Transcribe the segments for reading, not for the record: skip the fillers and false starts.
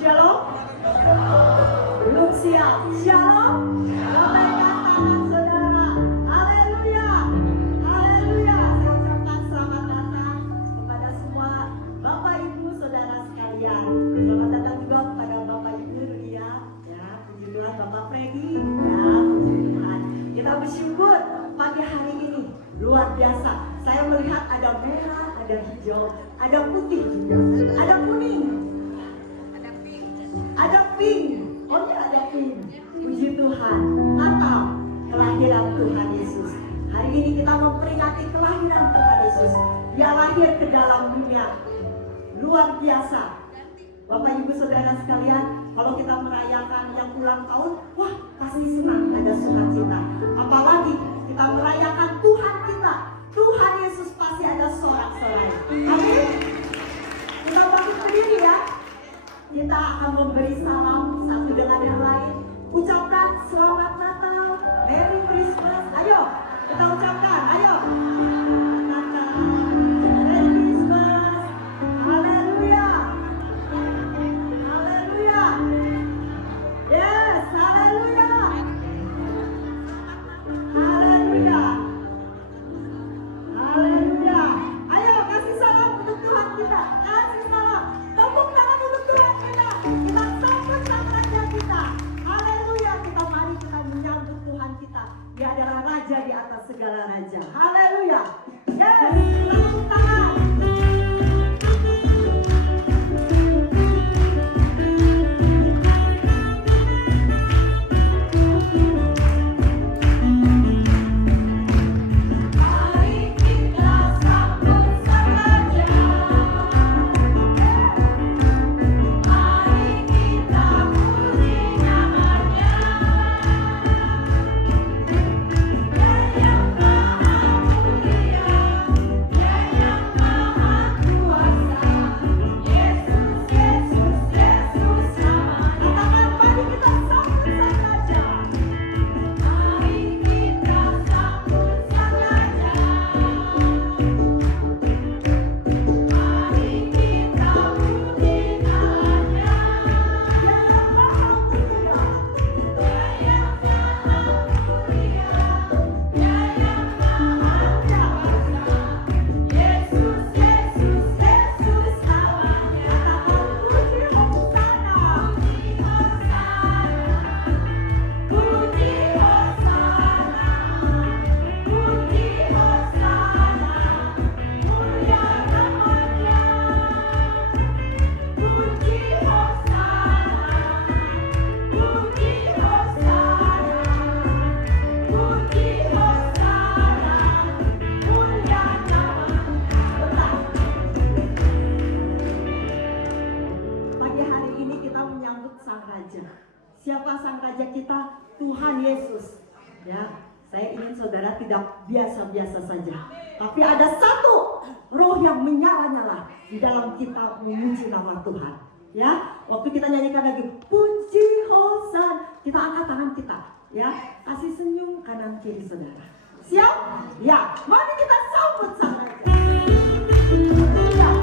Shalom. Belum siap. Shalom. Lambaikan tangan saudara. Haleluya. Haleluya. Saya ucapkan selamat datang kepada semua Bapak Ibu saudara sekalian. Selamat datang juga kepada Bapak Ibu Rulia, ya, puji Tuhan Bapak Freddy, ya, puji Tuhan. Kita bersyukur pagi hari ini luar biasa. Saya melihat ada merah, ada hijau, ada putih juga, ada kuning, ada pink. Oh ya, ada pink. Puji Tuhan. Natal, kelahiran Tuhan Yesus. Hari ini kita memperingati kelahiran Tuhan Yesus. Dia lahir ke dalam dunia. Luar biasa. Bapak Ibu Saudara sekalian, kalau kita merayakan yang ulang tahun, wah pasti senang, ada sukacita. Apalagi kita merayakan Tuhan kita, Tuhan Yesus, pasti ada sorak-sorai. Amin. Kita bangkit berdiri ya. Kita akan memberi salam satu dengan yang lain. Ucapkan selamat Natal, Merry Christmas. Ayo, kita ucapkan. Ayo. Natal, Merry Christmas. Haleluya. Haleluya. Yes, haleluya. Haleluya. Haleluya. Ayo kasih salam untuk Tuhan kita. Kasih salam. Tepuk tangan untuk Tuhan kita. Kita sambut sang raja kita. Haleluya. Kita mari kita menyambut Tuhan kita. Dia adalah raja di atas segala raja. Haleluya. Yes, tepuk tangan. Siapa sang raja kita? Tuhan Yesus. Ya, saya ingin saudara tidak biasa-biasa saja, tapi ada satu roh yang menyala-nyala di dalam kita memuji nama Tuhan. Ya, waktu kita nyanyikan lagi puji Hosan, kita angkat tangan kita. Ya, kasih senyum kanan kiri saudara. Siap? Ya, mari kita sambut sang raja. Ya. Yeah.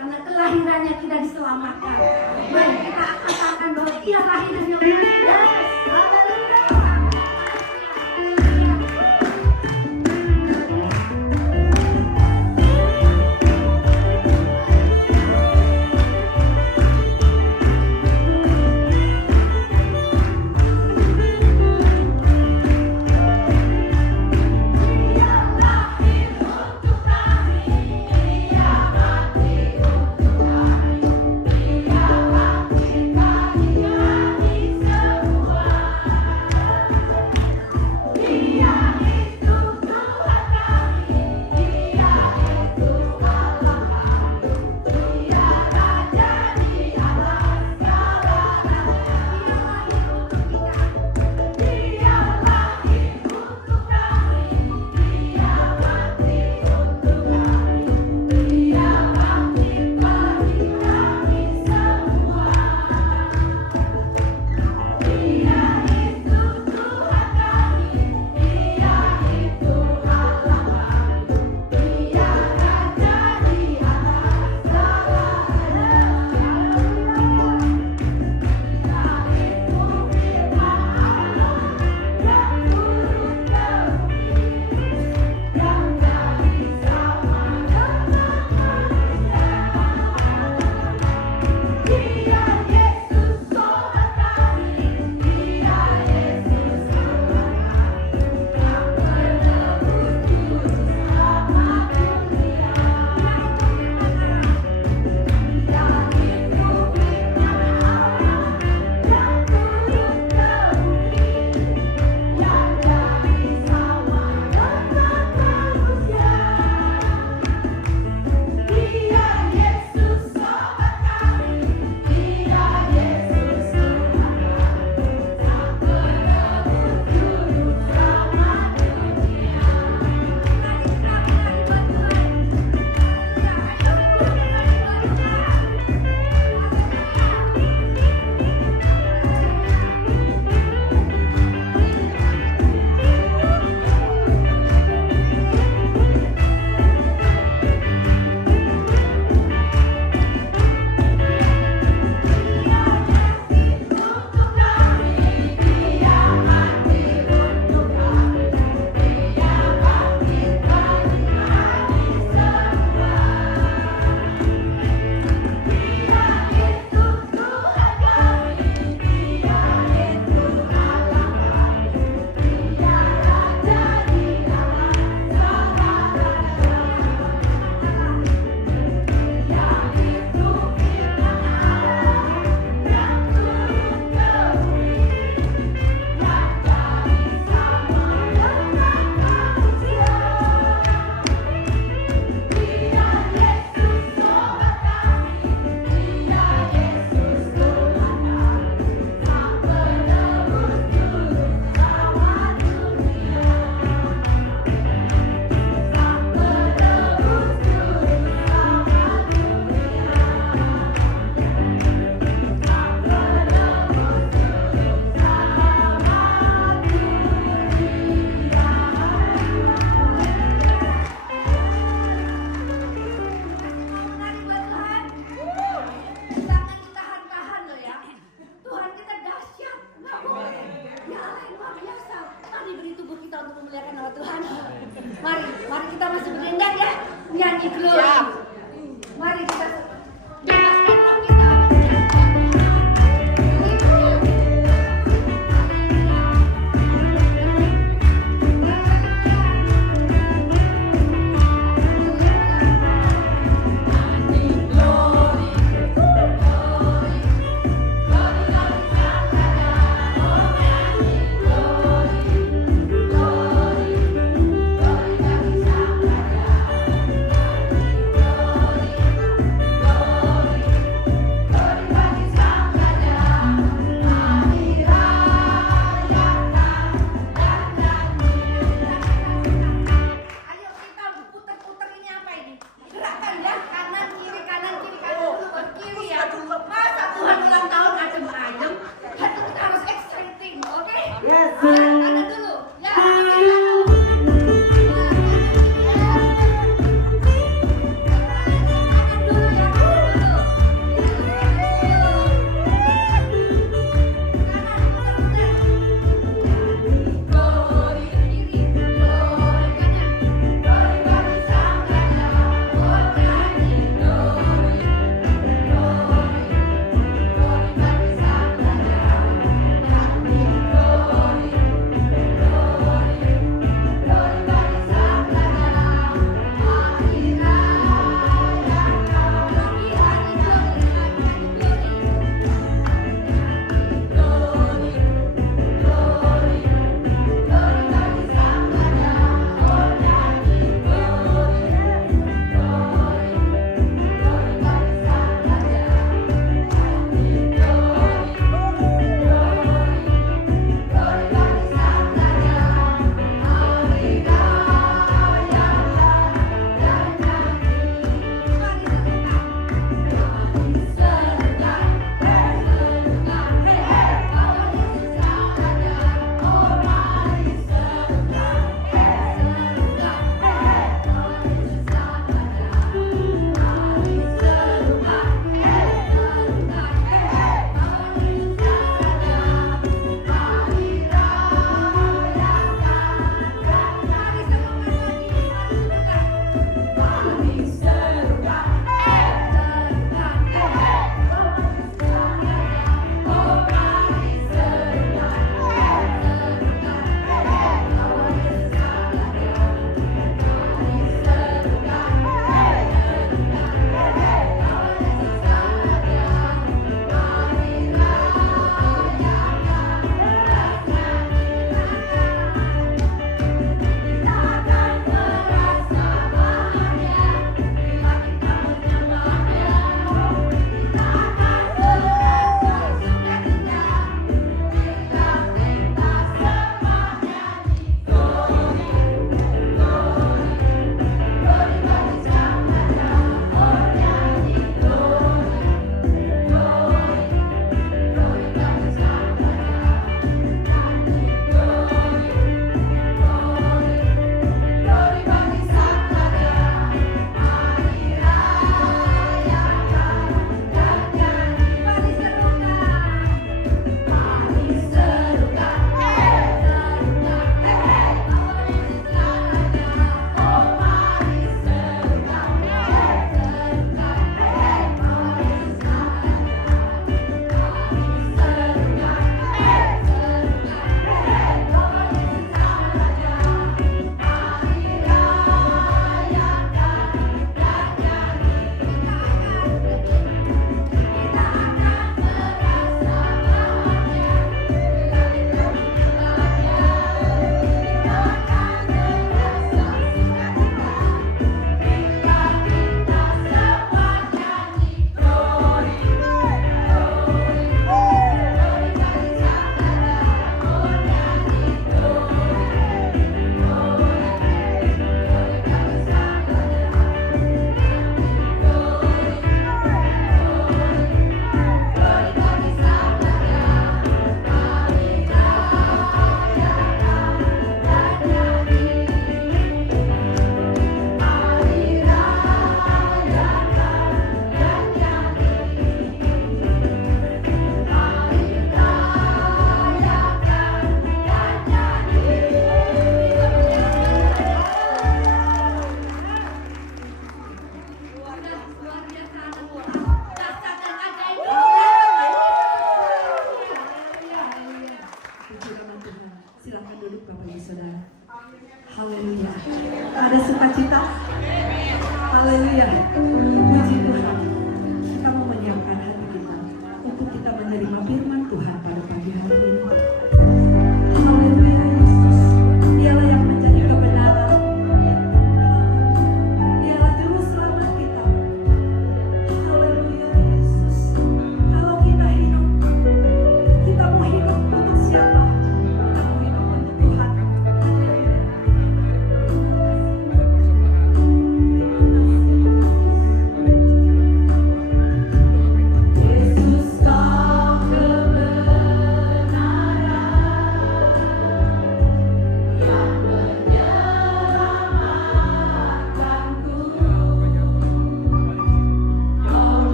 karena kelahirannya kita diselamatkan. Mari kita katakan bahwa ia lahir demi kita.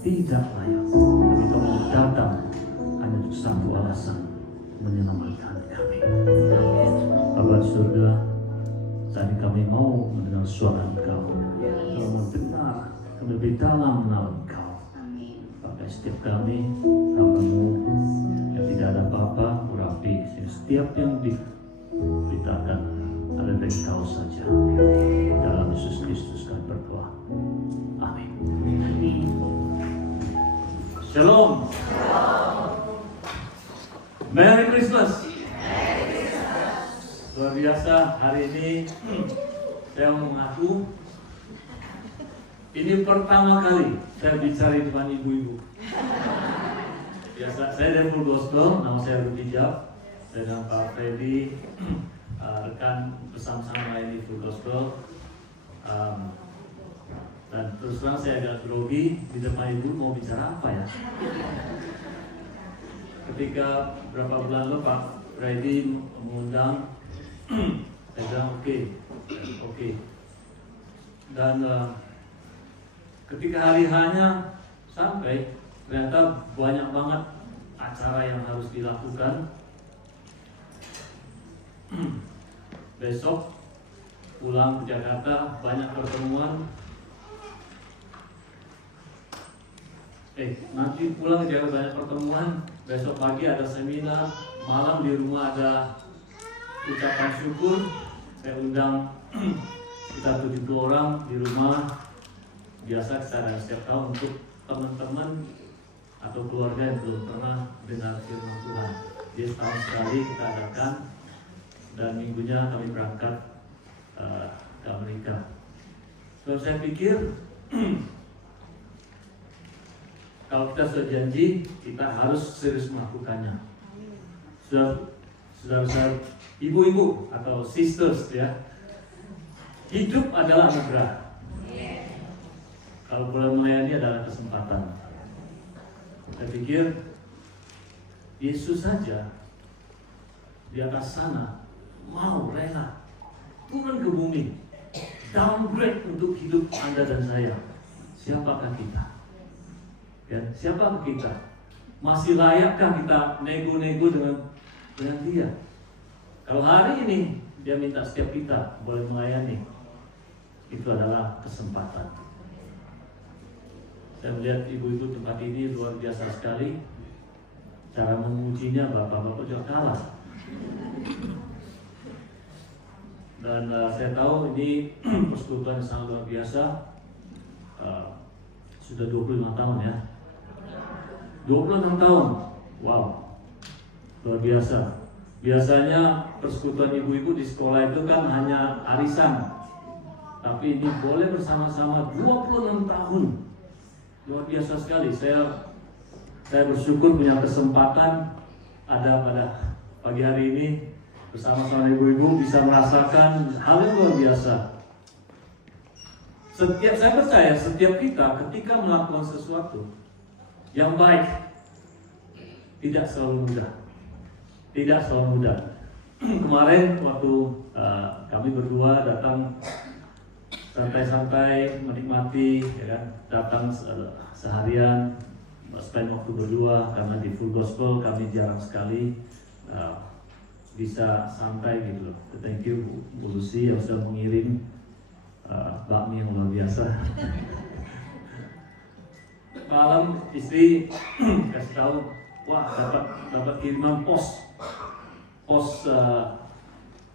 tidak layak. Tapi Tuhan datang hanya untuk satu alasan, menyelamatkan kami. Bapa di surga, saat kami mau mendengar suara Engkau, kami mendengar, kami lebih dalam mengenal Engkau. Pakai setiap kami, hamba-Mu yang tidak ada apa-apa, urapi setiap yang diberitakan ada dari Kau saja. Dalam Yesus Kristus kami berdoa. Amin. Shalom. Merry Christmas. Luar biasa, hari ini saya mengaku ini pertama kali saya bicara di depan ibu-ibu. Biasa saya dari Full Gospel, nama saya Rudy Jab, dengan Pak Freddy, rekan bersama-sama ini Full Gospel. Dan terus terang saya agak grogi di depan ibu, mau bicara apa ya? Ketika beberapa bulan lalu Pak Freddy mengundang, saya bilang oke. Dan ketika hari hanya sampai, ternyata banyak banget acara yang harus dilakukan. Besok pulang ke Jakarta, banyak pertemuan. Nanti pulang ke Jakarta banyak pertemuan. Besok pagi ada seminar, malam di rumah ada ucapan syukur. Saya undang kita 70 orang di rumah. Biasa saya setiap tahun untuk teman-teman atau keluarga yang belum pernah dengar firman Tuhan. Jadi setahun sekali kita adakan, dan minggunya kami berangkat ke Amerika. So saya pikir kalau kita sudah janji, kita harus serius melakukannya. Saudara-saudara, ibu-ibu atau sisters ya, hidup adalah anugerah. Kalau boleh melayani adalah kesempatan. Saya pikir Yesus saja di atas sana mau rela turun ke bumi, downgrade untuk hidup Anda dan saya. Siapakah kita? Ya, siapa kita? Masih layakkah kita nego-nego dengan dia? Kalau hari ini dia minta setiap kita boleh melayani, itu adalah kesempatan. Saya melihat ibu-ibu tempat ini luar biasa sekali. Cara memujinya bapak-bapak juga kalah. Dan saya tahu ini persekutuan yang sangat luar biasa. Sudah 25 tahun ya. 26 tahun, wow, luar biasa. Biasanya persekutuan ibu-ibu di sekolah itu kan hanya arisan, tapi ini boleh bersama-sama 26 tahun, luar biasa sekali. Saya bersyukur punya kesempatan ada pada pagi hari ini bersama-sama ibu-ibu bisa merasakan hal yang luar biasa. Saya percaya setiap kita ketika melakukan sesuatu yang baik tidak selalu mudah. Kemarin waktu kami berdua datang santai-santai menikmati, ya kan, datang seharian spend waktu berdua, karena di Full Gospel kami jarang sekali bisa santai gitu loh. Thank you Bu Lucy yang sudah mengirim bakmi yang luar biasa. Malam istri kasih tahu, wah dapat kiriman pos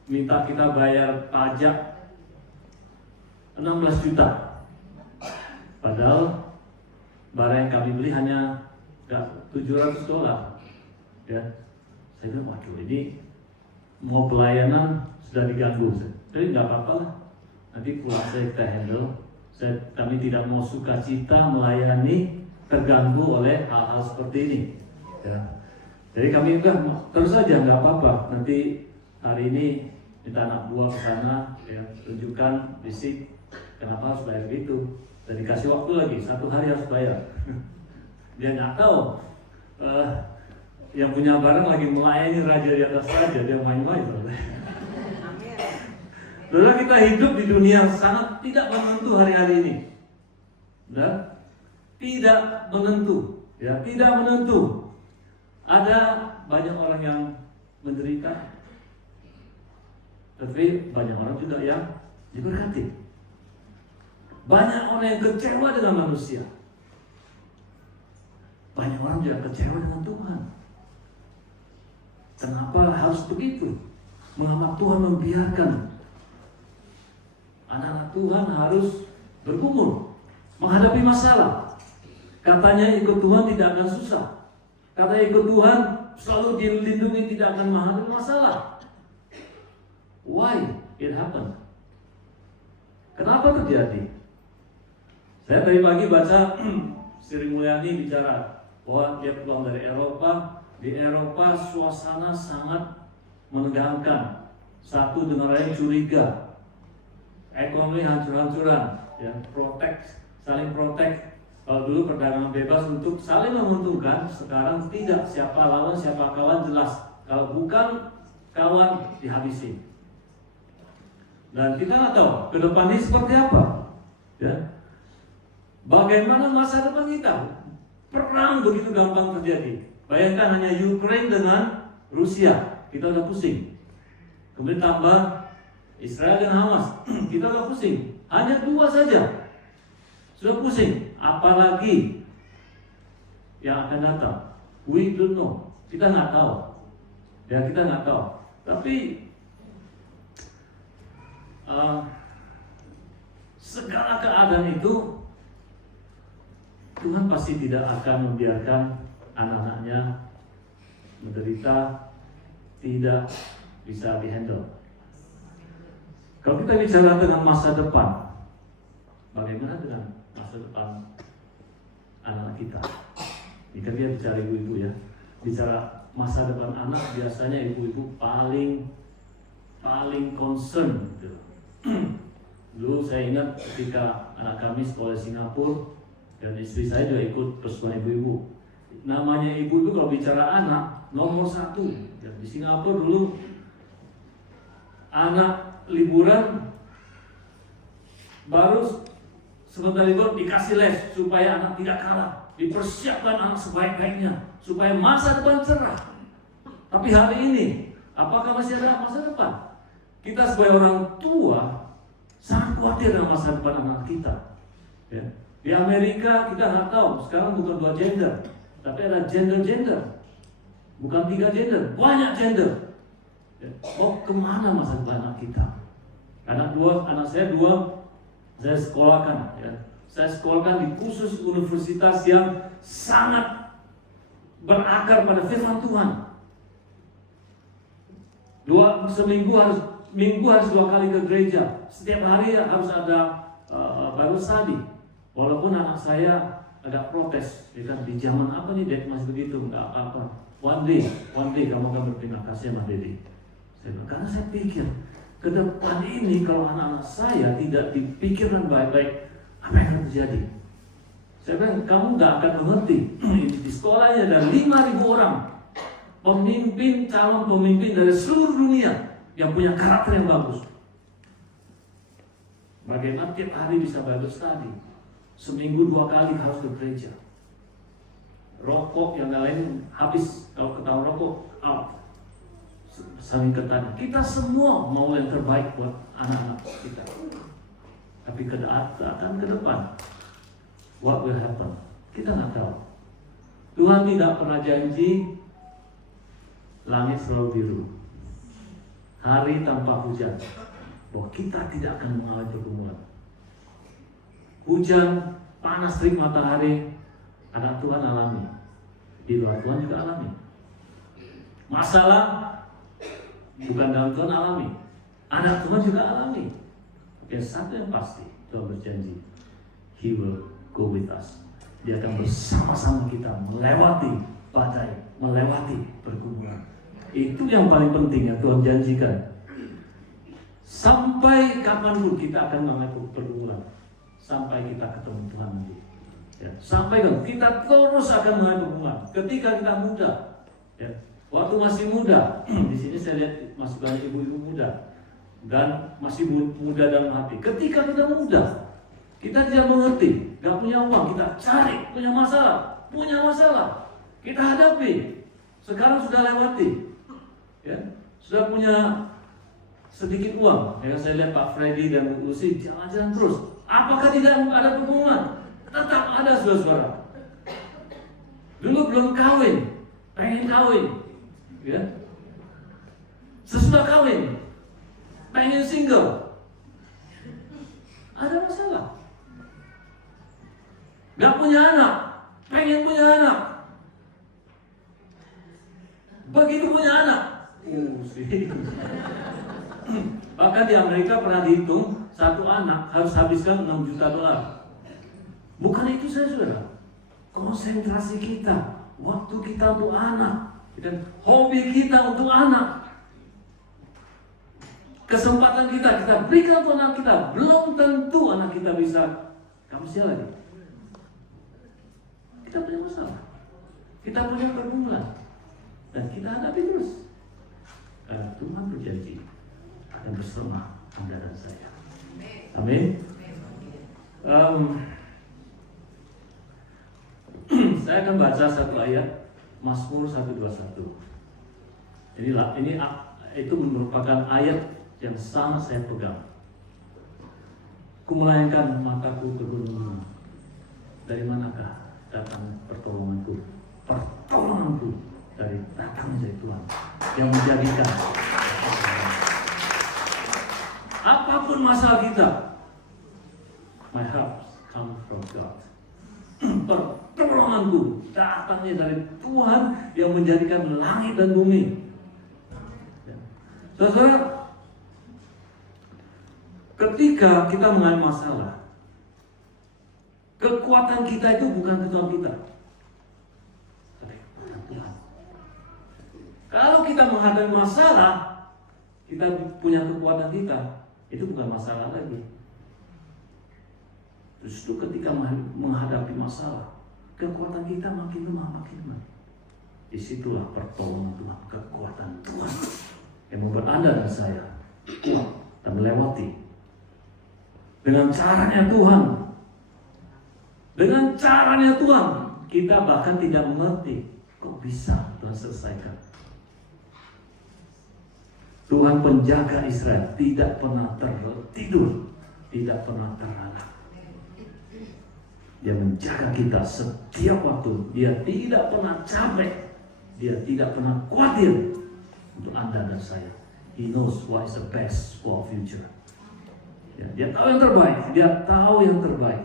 minta kita bayar pajak 16 juta. Padahal barang yang kami beli hanya $700. Ya, saya bilang waduh ini mau pelayanan sudah diganggu. Tapi nggak apa-apa lah, nanti pulang kita handle. Kami tidak mau sukacita melayani terganggu oleh hal-hal seperti ini. Ya. Jadi kami udah terus saja nggak apa-apa. Nanti hari ini minta anak buah ke sana, ya, tunjukkan fisik kenapa harus bayar gitu. Dan dikasih waktu lagi 1 hari harus bayar. Dia nggak tahu yang punya barang lagi melayani raja di atas raja, dia main-main. Lalu kita hidup di dunia yang sangat tidak menentu hari-hari ini. Nah, tidak menentu, ya, tidak menentu. Ada banyak orang yang menderita, tapi banyak orang juga yang diberkati. Banyak orang yang kecewa dengan manusia. Banyak orang juga kecewa dengan Tuhan. Kenapa harus begitu? Mengapa Tuhan membiarkan anak-anak Tuhan harus bergumul, menghadapi masalah? Katanya ikut Tuhan tidak akan susah. Katanya ikut Tuhan selalu dilindungi, tidak akan menghadapi masalah. Why it happened? Kenapa terjadi? Saya tadi pagi baca Sri Mulyani bicara bahwa dia pulang dari Eropa. Di Eropa suasana sangat menegangkan. Satu dengan lain curiga. Ekonomi hancur-hancuran, ya, saling protek. Kalau dulu perdagangan bebas untuk saling menguntungkan, sekarang tidak. Siapa lawan, siapa kawan jelas. Kalau bukan kawan dihabisi. Dan kita nggak tahu ke depan ini seperti apa. Ya. Bagaimana masa depan kita? Perang begitu gampang terjadi. Bayangkan hanya Ukraine dengan Rusia, kita udah pusing. Kemudian tambah Israel dan Hamas, kita udah pusing. Hanya dua saja, sudah pusing. Apalagi yang akan datang, we don't know. Kita nggak tahu. Ya, kita nggak tahu. Tapi segala keadaan itu Tuhan pasti tidak akan membiarkan anak-anaknya menderita, tidak bisa dihandle. Kalau kita bicara dengan masa depan, bagaimana dengan masa depan anak kita? Jika dia bicara ibu-ibu, ya, bicara masa depan anak, biasanya ibu-ibu paling concern gitu. Dulu saya ingat ketika anak kami sekolah di Singapura, dan istri saya juga ikut persekolah ibu-ibu. Namanya ibu itu kalau bicara anak nomor satu. Ya, di Singapura dulu anak liburan baru sebentar libur dikasih les supaya anak tidak kalah, dipersiapkan anak sebaik-baiknya supaya masa depan cerah. Tapi hari ini apakah masih ada masa depan? Kita sebagai orang tua sangat khawatir dengan masa depan anak kita. Ya. Di Amerika kita nggak tahu, sekarang bukan 2 gender, tapi ada gender, bukan 3 gender, banyak gender. Ya. Oh, kemana masa depan anak kita? Anak saya dua, saya sekolahkan. Ya. Saya sekolahkan di khusus universitas yang sangat berakar pada firman Tuhan. Minggu harus 2 kali ke gereja. Setiap hari harus ada Bible study. Walaupun anak saya agak protes, ya kan, di zaman apa nih Dek masih begitu, nggak apa-apa. One day kamu akan berterima kasih sama Dedi. Karena saya pikir ke depan ini kalau anak-anak saya tidak dipikirkan baik-baik, apa yang akan terjadi? Saya bilang kamu nggak akan mengerti. Di sekolahnya ada 5.000 orang, calon pemimpin dari seluruh dunia yang punya karakter yang bagus. Bagaimana tiap hari bisa Bible study? Seminggu 2 kali harus ke gereja. Rokok yang lain habis, kalau ketahuan rokok out. Saling ketanya. Kita semua mau yang terbaik buat anak-anak kita. Tapi akan ke depan, what will happen? Kita nggak tahu. Tuhan tidak pernah janji langit selalu biru, hari tanpa hujan, bahwa kita tidak akan mengalami pergumulan. Hujan, panas, terik matahari, anak Tuhan alami. Di luar Tuhan juga alami. Masalah, bukan dalam Tuhan alami. Anak Tuhan juga alami. Oke, satu yang pasti, Tuhan berjanji, He will go with us. Dia akan bersama-sama kita melewati badai, melewati pergumulan. Itu yang paling penting yang Tuhan janjikan. Sampai kapanpun kita akan mengalami pergumulan. Sampai kita ketemu Tuhan nanti. Ya, sampai kita terus akan mengalami pergumulan. Ketika kita muda, ya, waktu masih muda, di sini saya lihat masih banyak ibu-ibu muda dan masih muda dalam hati. Ketika kita muda, Kita tidak mengerti, gak punya uang, kita cari, punya masalah, kita hadapi. Sekarang sudah lewati, ya, sudah punya sedikit uang. Ya, saya lihat Pak Freddy dan Bu Lucy jalan-jalan terus. Apakah tidak ada hubungan? Tetap ada, saudara-saudara. Dulu belum kawin, pengen kawin, ya. Sesudah kawin, pengen single, ada masalah. Gak punya anak, pengen punya anak. Begitu punya anak, bahkan di Amerika pernah dihitung, satu anak harus habiskan $6 juta. Bukan itu saja, saudara. Konsentrasi kita, waktu kita untuk anak, dan hobi kita untuk anak, kesempatan kita berikan untuk anak kita. Belum tentu anak kita bisa kamu lagi. Kita punya masalah, kita punya pergumulan, dan kita hadapi terus. Karena Tuhan berjanji akan bersama Anda dan saya. Amin. Saya akan baca satu ayat, Mazmur 121. Itu merupakan ayat yang sangat saya pegang. Ku melayangkan mataku ke gunung, dari manakah datang pertolonganku? Pertolonganku dari datangnya dari Tuhan yang menjadikan apapun masalah kita. My help comes from God. Pertolonganku datangnya dari Tuhan yang menjadikan langit dan bumi. Saudara, ketika kita mengalami masalah, kekuatan kita itu bukan kekuatan kita, tapi kekuatan Tuhan. Kalau kita menghadapi masalah, kita punya kekuatan kita, itu bukan masalah lagi. Justru ketika menghadapi masalah, kekuatan kita makin lemah. Disitulah pertolongan Tuhan, kekuatan Tuhan yang membuat Anda dan saya kuat dan melewati. Dengan caranya Tuhan, kita bahkan tidak mengerti kok bisa Tuhan selesaikan. Tuhan penjaga Israel tidak pernah tertidur, tidak pernah terlelap. Dia menjaga kita setiap waktu. Dia tidak pernah capek, dia tidak pernah khawatir untuk Anda dan saya. He knows what is the best for our future. Ya, dia tahu yang terbaik.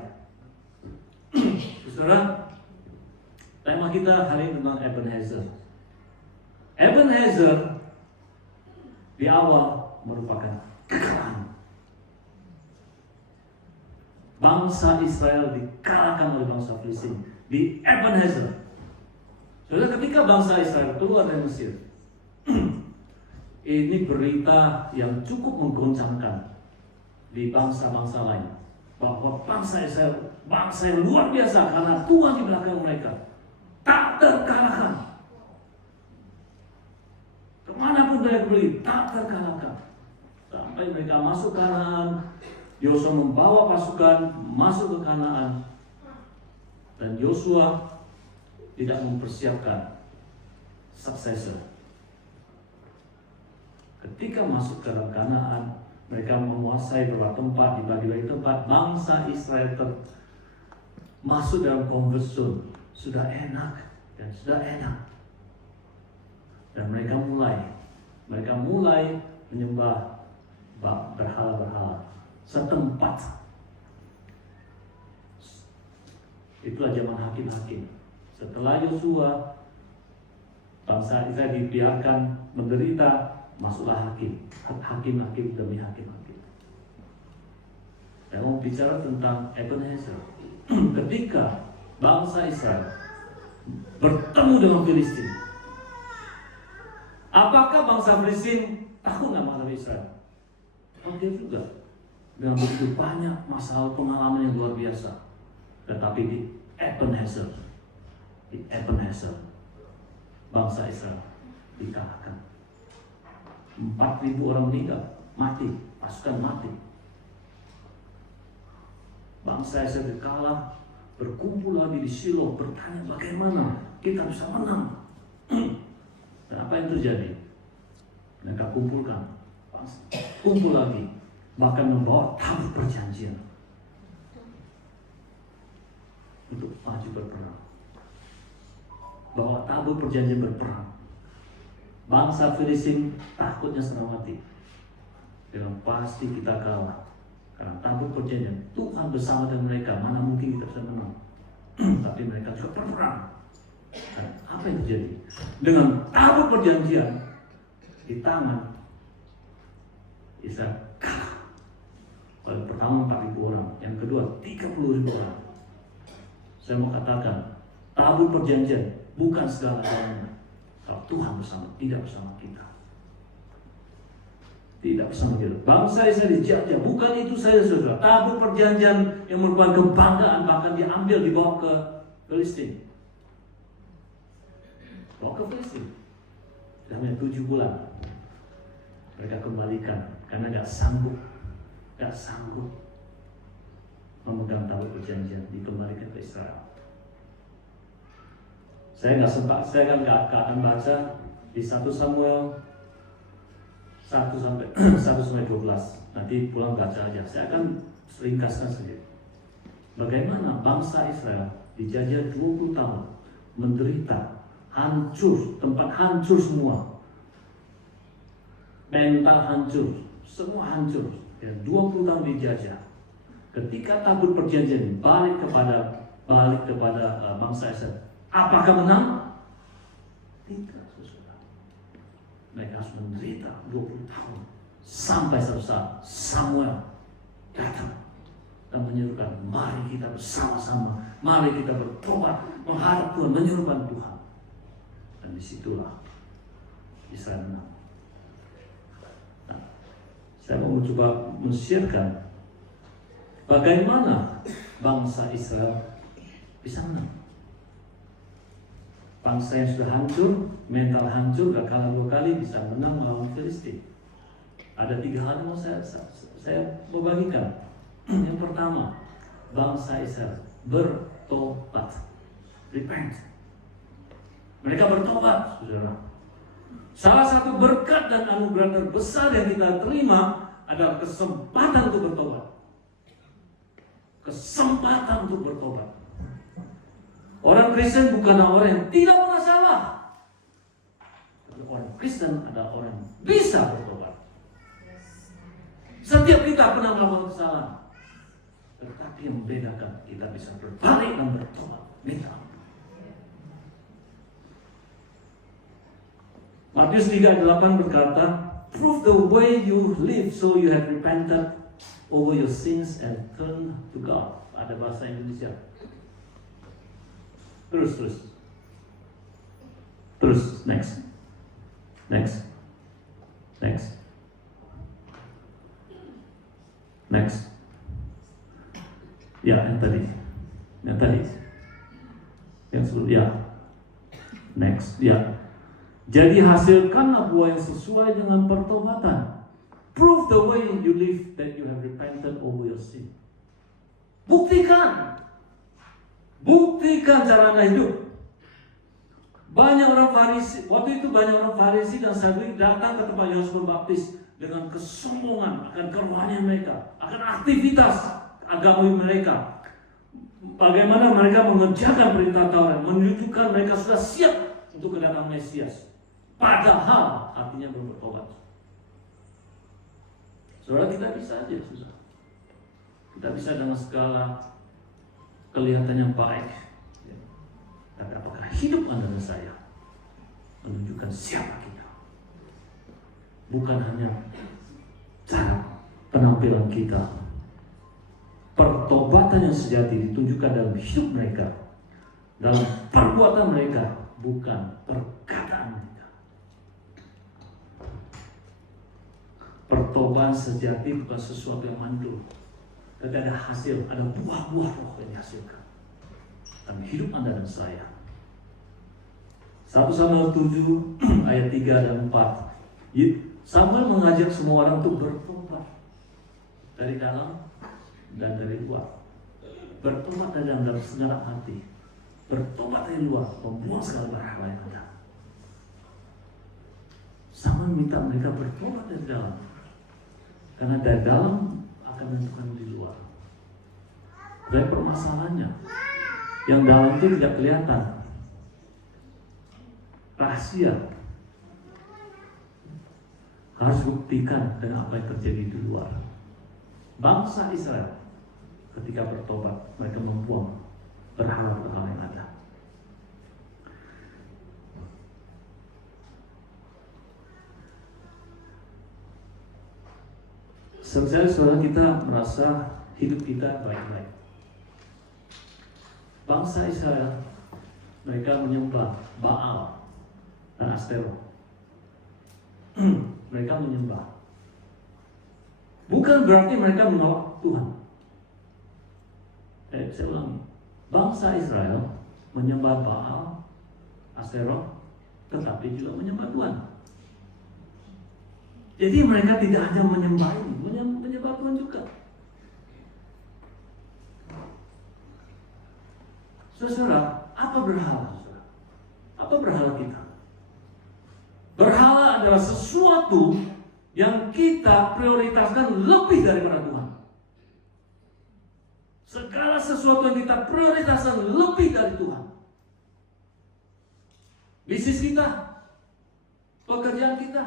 Saudara, tema kita hari ini tentang Ebenezer. Ebenezer di awal merupakan kekalahan. Bangsa Israel dikalahkan oleh bangsa Filistin di Ebenezer. Saudara, ketika bangsa Israel keluar dari Mesir, ini berita yang cukup menggoncangkan di bangsa-bangsa lain, bahwa bangsa Israel bangsa yang luar biasa karena Tuhan di belakang mereka, tak terkalahkan. Kemanapun mereka pergi, tak terkalahkan. Sampai mereka masuk Kanaan, Yosua membawa pasukan masuk ke Kanaan, dan Yosua tidak mempersiapkan successor. Ketika masuk ke dalam Kanaan, mereka menguasai beberapa tempat, dibagi-bagi tempat. Bangsa Israel masuk dalam comfort zone, sudah enak. Dan mereka mulai menyembah berhala-berhala setempat. Itulah zaman hakim-hakim. Setelah Yosua, bangsa Israel dibiarkan menderita, masuklah hakim demi hakim. Saya mau bicara tentang Ebenezer. Ketika bangsa Israel bertemu dengan Filistin, apakah bangsa Filistin takut nggak menghadapi Israel? Oke juga, dengan begitu banyak masalah pengalaman yang luar biasa. Tetapi di Ebenezer, bangsa Israel dikalahkan. 4.000 orang meninggal, mati, pasukan mati. bangsa Israel kalah, berkumpul lagi di Shilo, bertanya bagaimana kita bisa menang. Dan apa yang terjadi? Mereka kumpul lagi, bahkan membawa tabut perjanjian untuk maju berperang. Bawa tabut perjanjian berperang. Bangsa Filistin takutnya setengah mati. Bilang pasti kita kalah. Karena tabut perjanjian Tuhan bersama dengan mereka, mana mungkin kita bisa menang. Tapi mereka juga berperang. Dan apa yang terjadi? Dengan tabut perjanjian di tangan Israel kalah. Yang pertama 4.000 orang, yang kedua 30.000 orang. Saya mau katakan, tabut perjanjian bukan segala-galanya. Kalau Tuhan bersama, tidak bersama kita. Tidak bersama kita. Bangsa Israel dijajah, bukan itu saja saudara. Tabut perjanjian yang merupakan kebanggaan bahkan diambil dibawa ke Filistin. Bawa ke Filistin. Selama 7 bulan mereka kembalikan karena gak sanggup memegang tabut perjanjian, dikembalikan ke Israel. Saya nggak akan baca di 1 Samuel 1 sampai 12. Nanti pulang baca aja. Saya akan ringkaskan sendiri. Bagaimana bangsa Israel dijajah 20 tahun, menderita, hancur, tempat hancur semua, mental hancur, semua hancur. Ya, 20 tahun dijajah. Ketika tabut perjanjian balik kepada bangsa Israel, apakah menang? Tidak, saudara. Mereka harus menderita 20 tahun sampai suatu saat Samuel datang dan menyerukan, mari kita bersama-sama, mari kita bertobat, menghadap Tuhan, menyerukan Tuhan. Dan disitulah Israel menang. Nah, saya mau coba men-sharekan bagaimana bangsa Israel bisa menang. Bangsa yang sudah hancur, mental hancur, gak kalah 2 kali bisa menang melawan Filistin. Ada 3 hal yang mau saya mau bagikan. Yang pertama, bangsa Israel bertobat, repent. Mereka bertobat, saudara. Salah satu berkat dan anugerah terbesar yang kita terima adalah kesempatan untuk bertobat. Kesempatan untuk bertobat. Orang Kristen bukanlah orang yang tidak pernah salah. Tapi orang Kristen adalah orang yang bisa bertobat. Setiap kita pernah melakukan kesalahan. Tetapi yang membedakan kita bisa berbalik dan bertobat. Minta ampun. Matius 3:8 berkata, prove the way you live so you have repented over your sins and turn to God. Ada bahasa Indonesia. Terus. Next. Ya, yang tadi. Yang sebelum, ya. Next, ya. Jadi hasilkanlah buah yang sesuai dengan pertobatan. Prove the way you live that you have repented over your sin. Buktikan cara Anda hidup. Banyak orang Farisi, waktu itu banyak orang Farisi dan Saduki datang ke tempat Yohanes Pembaptis dengan kesombongan akan kerohanian mereka, akan aktivitas agama mereka. Bagaimana mereka mengerjakan perintah Taurat, menunjukkan mereka sudah siap untuk kedatangan Mesias. Padahal hatinya belum bertobat. Saudara, kita bisa aja susah. Kita bisa dengan segala kelihatannya baik, ya. Tapi apakah hidup Anda dan saya menunjukkan siapa kita? Bukan hanya cara penampilan kita. Pertobatan yang sejati ditunjukkan dalam hidup mereka, dalam perbuatan mereka, bukan perkataan mereka. Pertobatan sejati bukan sesuatu yang mantul. Tapi ada hasil, ada buah-buah roh yang dihasilkan dalam hidup Anda dan saya. 1 Samuel 7 ayat 3 dan 4. Samuel mengajak semua orang untuk bertobat dari dalam dan dari luar. bertobat dari dalam segenap hati, bertobat dari luar, membuang segala berhala yang ada. Sama minta mereka bertobat dari dalam, karena dari dalam akan menentukan di luar. Dan permasalahannya, yang dalam itu tidak kelihatan, rahasia. Harus buktikan dengan apa yang terjadi di luar. Bangsa Israel ketika bertobat, mereka membuang berhala-berhala yang ada. Saudara-saudara, kita merasa hidup kita baik-baik. Bangsa Israel, mereka menyembah Baal dan Astaroth. Mereka menyembah. Bukan berarti mereka menolak Tuhan. Saya ulangi. Bangsa Israel menyembah Baal, Astaroth, tetapi juga menyembah Tuhan. Jadi mereka tidak hanya menyembah ini, menyembah Tuhan juga. Saudara, apa berhala? Apa berhala kita? Berhala adalah sesuatu yang kita prioritaskan lebih daripada Tuhan. Segala sesuatu yang kita prioritaskan lebih dari Tuhan. Bisnis kita, pekerjaan kita,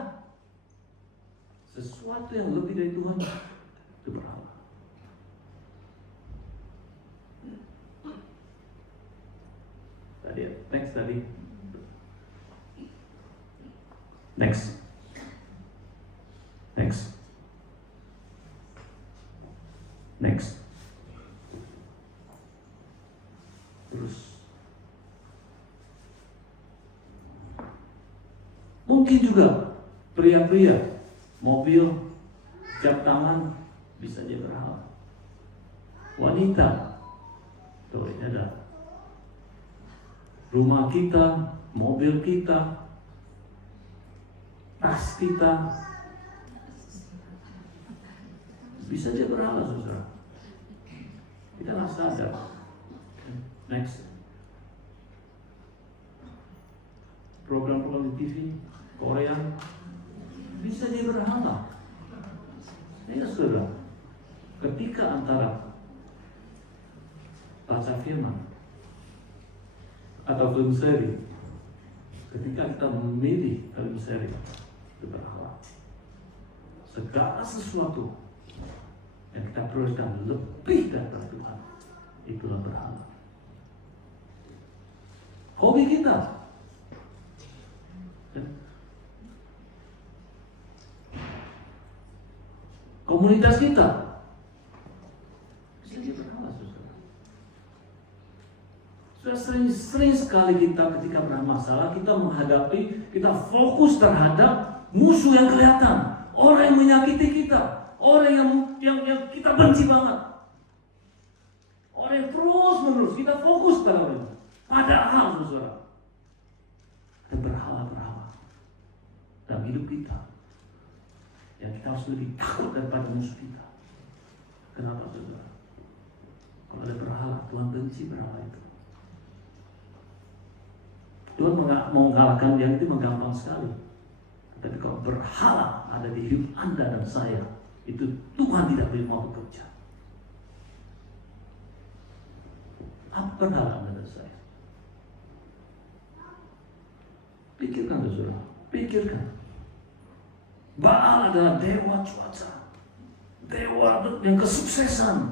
sesuatu yang lebih dari Tuhan itu berhala. Next. Terus mungkin juga pria-pria mobil, jam tangan bisa jadi berhala. Wanita, tuh ini ada rumah kita, mobil kita, tas kita bisa jadi berhala, saudara. Kita nggak sadar. Next. Program-program di TV Korea bisa jadi berhala. Ya saudara, ketika antara baca firman atau film seri, ketika kita memilih film seri, itu berhala. Segala sesuatu yang kita prioritaskan lebih daripada Tuhan, itulah berhala. Hobi kita, komunitas kita, bisa jadi berhala, saudara. Sudah sering sekali kita ketika bermasalah, kita menghadapi, kita fokus terhadap musuh yang kelihatan, orang yang menyakiti kita, orang yang kita benci banget, orang yang terus menerus kita fokus pada itu. Padahal, saudara, ada berhala-berhala dalam hidup kita yang kita harus lebih takut daripada musuh kita. Kenapa, saudara? Kalau ada berhala, Tuhan benci berhala itu. Tuhan mau mengalahkan yang itu gampang sekali. Tapi kalau berhala ada di hidup Anda dan saya, itu Tuhan tidak boleh mau bekerja. Apa berhala Anda dan saya? Pikirkan, saudara. Pikirkan. Baal adalah dewa cuaca, dewa yang kesuksesan.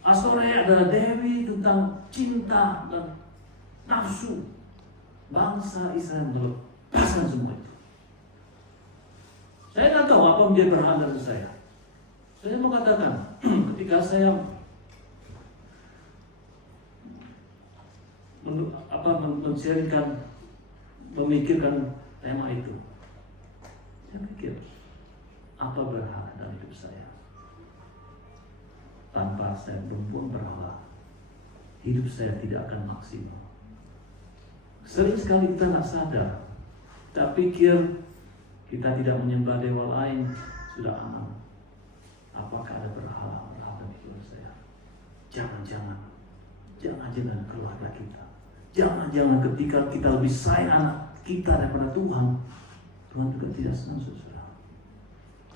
Astoria adalah dewi tentang cinta dan nafsu. Bangsa Israel melepaskan semua itu. Saya nggak tahu apa menjadi berhala dari saya. Saya mau katakan, ketika saya men-sharingkan, memikirkan tema itu, saya pikir, apa berhala dalam hidup saya? Tanpa saya membuang berhala, hidup saya tidak akan maksimal. Sering sekali kita nggak sadar, kita pikir kita tidak menyembah dewa lain, sudah aman. Apakah ada berhala dalam hidup saya? Jangan-jangan keluarga kita. Jangan-jangan ketika kita lebih sayang anak kita daripada Tuhan, Tuhan juga tidak senang, saudara.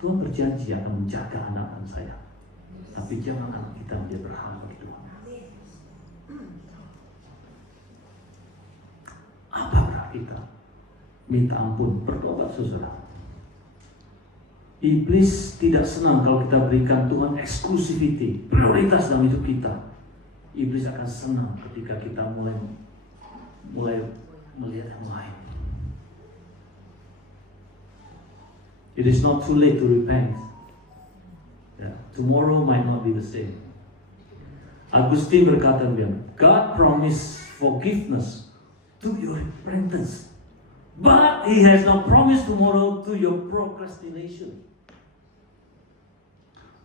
Tuhan berjanji akan menjaga anak-anak saya. Tapi jangan anak kita menjadi berhala bagi Tuhan. Apa berhak kita? Minta ampun, bertobat, saudara. Iblis tidak senang kalau kita berikan Tuhan exclusivity, prioritas dalam hidup kita. Iblis akan senang ketika kita mulai melihat yang lain. It is not too late to repent. Tomorrow might not be the same. Agustin berkata, God promised forgiveness to your repentance, but He has not promised tomorrow to your procrastination.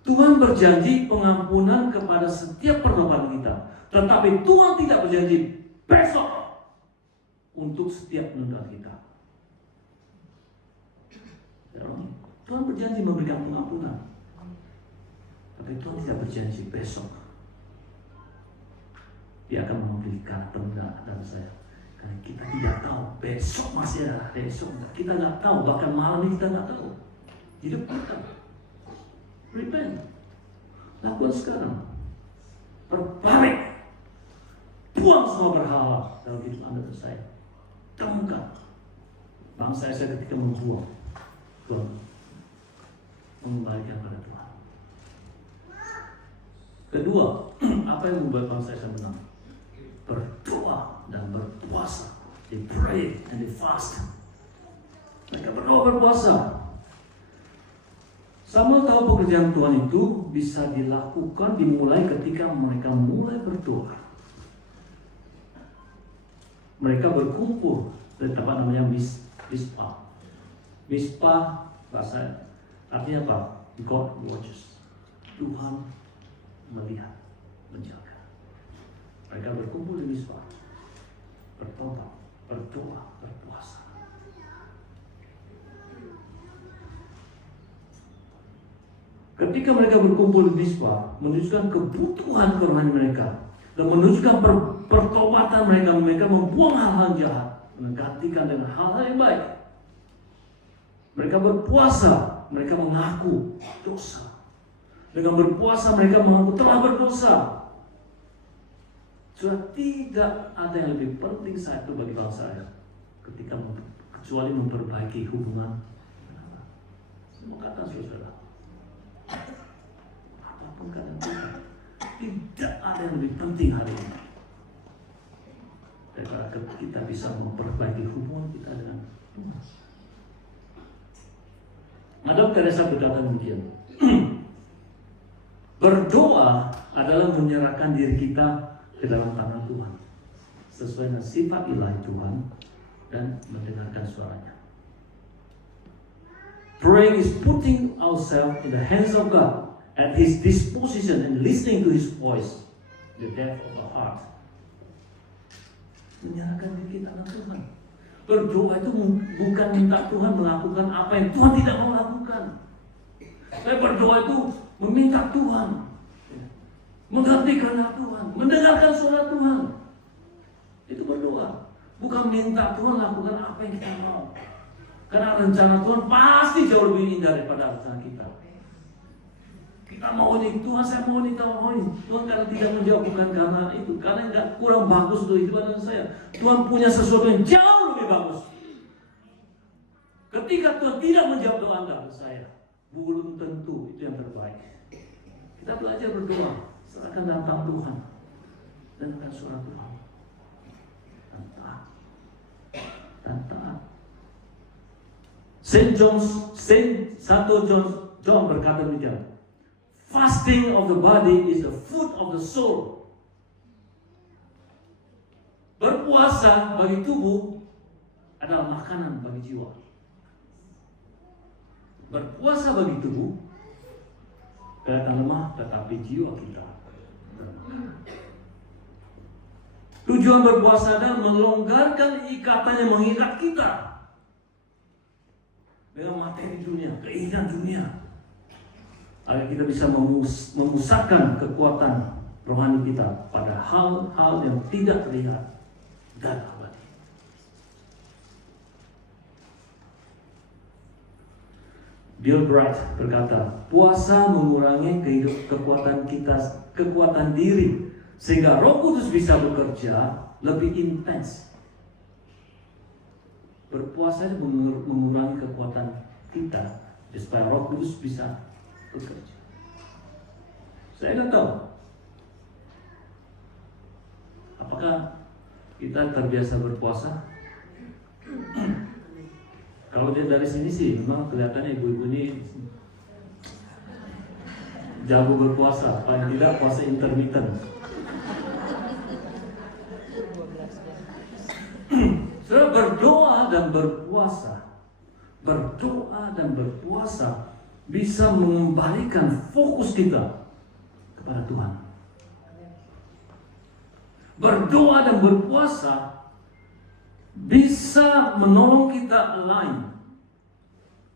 Tuhan berjanji pengampunan kepada setiap pertobatan kita, tetapi Tuhan tidak berjanji besok untuk setiap penundaan kita. Tuhan berjanji memberikan pengampunan, tapi Tuhan tidak berjanji besok Dia akan memberikan penundaan dan saya. Karena kita tidak tahu besok masih ada, besok kita nggak tahu, bahkan malam ini kita nggak tahu. Hidup kita. Repent. Lakukan sekarang. Berbalik. Buang semua berhala dalam hidup Anda dan saya. Temukan. Bangsa saya ketika membuang, Tuhan mengembalikan pada Tuhan. Kedua, apa yang membuat bangsa saya menang? Berdoa dan berpuasa. They pray and they fast. Mereka berdoa berpuasa. Samuel tahu pekerjaan Tuhan itu bisa dilakukan dimulai ketika mereka mulai berdoa. Mereka berkumpul di tempat namanya Mizpah. Mizpah bahasa artinya apa? God watches. Tuhan melihat, menjaga. Mereka berkumpul di Mizpah, bertobat, berdoa, berpuasa. Ketika mereka berkumpul di Mizpah, menunjukkan kebutuhan kerohanian mereka dan menunjukkan pertobatan mereka membuang hal-hal jahat, menggantikan dengan hal-hal yang baik. Mereka berpuasa, mereka mengaku dosa. Dengan berpuasa mereka mengaku telah berdosa. Sudah tidak ada yang lebih penting saat itu bagi bangsa saya ketika kecuali memperbaiki hubungan. Semua kata saudara. Apapun keadaan kita, tidak ada yang lebih penting hari ini daripada kita bisa memperbaiki hubungan kita dengan Tuhan. Ada Teresa berkata demikian. Berdoa adalah menyerahkan diri kita ke dalam tangan Tuhan sesuai dengan sifat ilahi Tuhan dan mendengarkan suaranya. Praying is putting ourselves in the hands of God at His disposition and listening to His voice, the depth of our heart. Menyerahkan diri kita ke Tuhan. Berdoa itu bukan minta Tuhan melakukan apa yang Tuhan tidak mau lakukan. Tapi berdoa itu meminta Tuhan mengganti kehendak Tuhan, mendengarkan suara Tuhan. Itu berdoa, bukan minta Tuhan lakukan apa yang kita mau. Karena rencana Tuhan pasti jauh lebih indah daripada rencana kita. Kita mau ini, Tuhan saya mau ini, kita mau ini. Tuhan karena tidak menjawab bukan karena itu, karena enggak kurang bagus untuk hidup saya. Tuhan punya sesuatu yang jauh lebih bagus. Ketika Tuhan tidak menjawab doa Anda dan saya, belum tentu itu yang terbaik. Kita belajar berdoa, serahkan dalam tangan Tuhan, dengarkan suara Tuhan, dan taat, dan taat. Saint John berkata demikian. Fasting of the body is the food of the soul. Berpuasa bagi tubuh adalah makanan bagi jiwa. Berpuasa bagi tubuh kelihatan lemah, tetapi jiwa kita lemah. Tujuan berpuasa adalah melonggarkan ikatan yang mengikat kita dengan materi dunia, keinginan dunia, agar kita bisa memusatkan kekuatan rohani kita pada hal-hal yang tidak terlihat dan abadi. Bill Bright berkata, puasa mengurangi kekuatan diri, sehingga Roh Kudus bisa bekerja lebih intens. Berpuasa itu mengurangi kekuatan kita, supaya Roh Kudus bisa bekerja. Saya tidak tahu apakah kita terbiasa berpuasa. Kalau dia dari sini sih, memang kelihatannya ibu-ibu ini jago berpuasa, paling tidak puasa intermittent. Saudara, berdoa dan berpuasa bisa mengembalikan fokus kita kepada Tuhan. Berdoa dan berpuasa bisa menolong kita align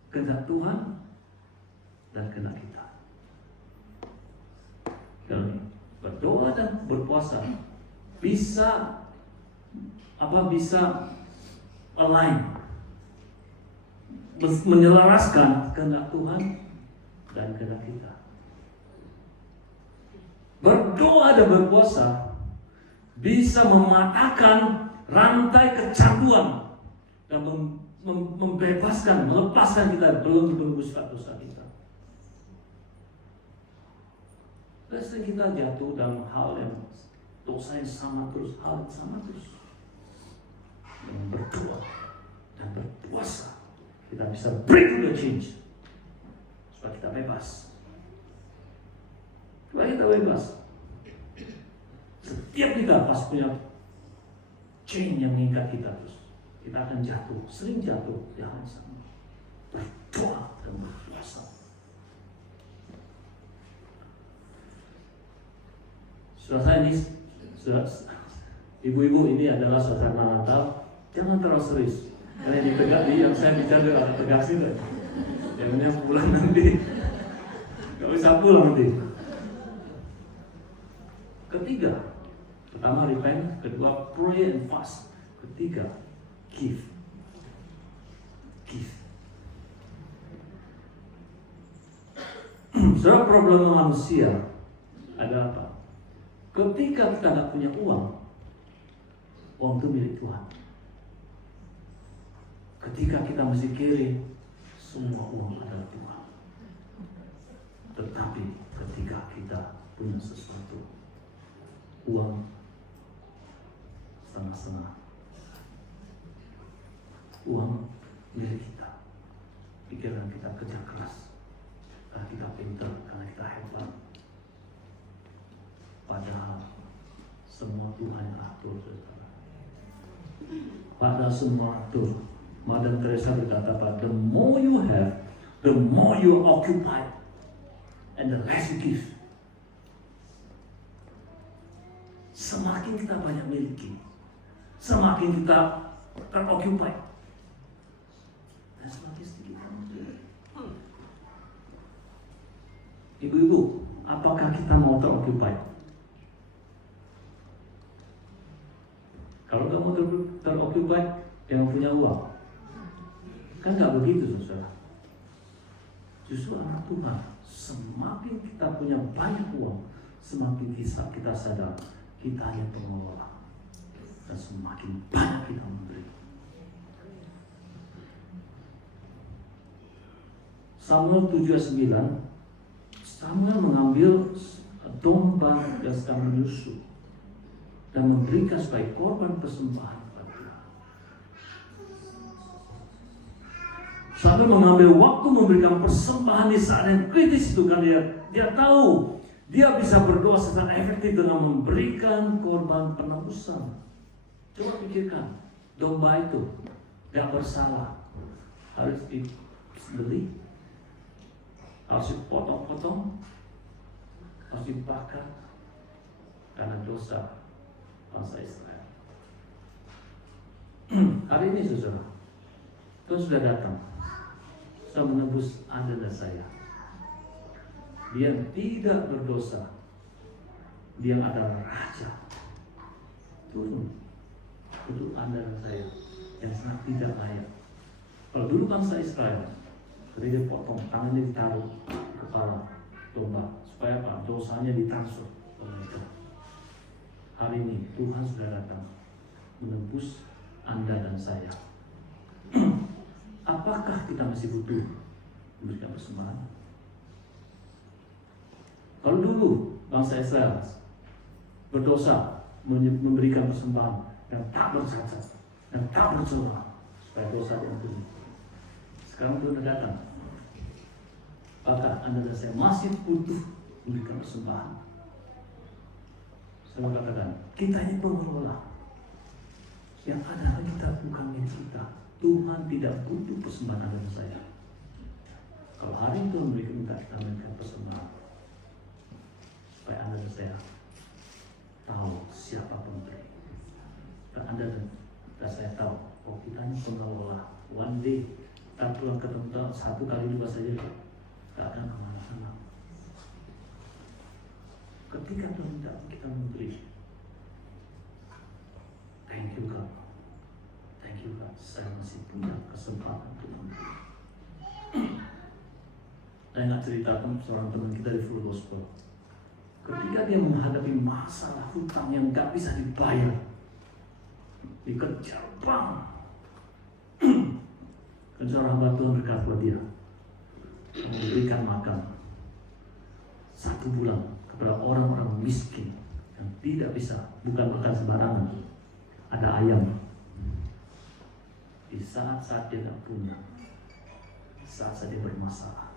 kehendak Tuhan dan kehendak kita. Dan berdoa dan berpuasa bisa align, menyelaraskan kehendak Tuhan dan kehendak kita. Berdoa dan berpuasa bisa mematahkan rantai kecanduan dan melepaskan kita belum menembus dosa kita. Biasanya kita jatuh dalam hal yang dosa yang sama terus, Dengan berdoa dan berpuasa, kita bisa break the change supaya kita bebas. Setiap kita pas punya chain yang mengikat kita terus, kita akan jatuh, sering jatuh di hal yang sama. Berdoa dan berpuasa. Suasana ini, ibu-ibu, ini adalah suasana Natal. Jangan terlalu serius, karena ini tegak yang saya bicara tegak sih, jangannya pulang nanti, nggak bisa pulang nanti. Ketiga, pertama repent, kedua pray and fast, ketiga give. Saudara, problem manusia adalah apa? Ketika kita tidak punya uang itu milik Tuhan. Ketika kita masih kiri, semua uang adalah Tuhan. Tetapi ketika kita punya sesuatu, uang setengah-setengah, uang milik kita, pikiran kita kerja keras, karena kita pintar, karena kita hebat. Padahal semua Tuhan yang atur, saudara. Padahal semua atur. Mother Teresa berkata, the more you have, the more you occupy, and the less you give. Semakin kita banyak miliki, semakin kita teroccupy, dan semakin sedikit kita memberi. Ibu-ibu, apakah kita mau teroccupy? Kalau kamu teroccupy, yang punya uang, kan nggak begitu, saudara. Justru anak Tuhan, semakin kita punya banyak uang, semakin kita sadar kita hanya pengelola, dan semakin banyak kita memberi. Samuel 7:9, Samuel mengambil domba yang sedang menyusu dan memberikan sebagai korban persembahan kepada Tuhan. Samuel mengambil waktu memberikan persembahan di saat yang kritis itu, karena dia tahu dia bisa berdoa secara efektif dengan memberikan korban penebusan. Coba pikirkan, domba itu gak bersalah, harus disembelih, harus dipotong-potong, harus dibakar karena dosa bangsa Israel. Hari ini, saudara, Tuhan sudah datang, sudah menebus Anda dan saya. Dia tidak berdosa, Dia adalah Raja. Turun untuk Anda dan saya yang sangat tidak layak. Kalau dulu bangsa Israel, ketika dia potong, tangannya ditaruh kepala domba, supaya apa? Dosanya ditransfer oleh itu. Hari ini Tuhan sudah datang menebus Anda dan saya. Apakah kita masih butuh memberikan persembahan? Kalau dulu bangsa Israel berdosa memberikan persembahan yang tak bercacat, yang tak bercela, supaya dosa diampuni. Sekarang Tuhan datang. Apakah Anda dan saya masih butuh memberikan persembahan? Saya katakan, kita ini pengelola. Yang ada kita bukan milik kita. Tuhan tidak butuh persembahan Anda dan saya. Kalau hari itu minta kita memberikan persembahan, supaya Anda dan saya tahu siapa pemberi. Dan Anda dan saya tahu, oh kita ini pengelola. One day, kita pulang ke tempat 1 kali 2 saja, tidak akan kemana-mana. Ketika Tuhan minta kita memberi, thank you God, thank you God, saya masih punya kesempatan untuk memberi. Saya ingat cerita seorang teman kita di Full Gospel. Ketika dia menghadapi masalah hutang yang gak bisa dibayar, dikejar bank, dan seorang hamba Tuhan berkata kepada dia, memberikan makan 1 bulan kepada orang-orang miskin yang tidak bisa, bukan makan sembarangan, ada ayam. Di saat-saat dia tidak punya, saat-saat dia bermasalah,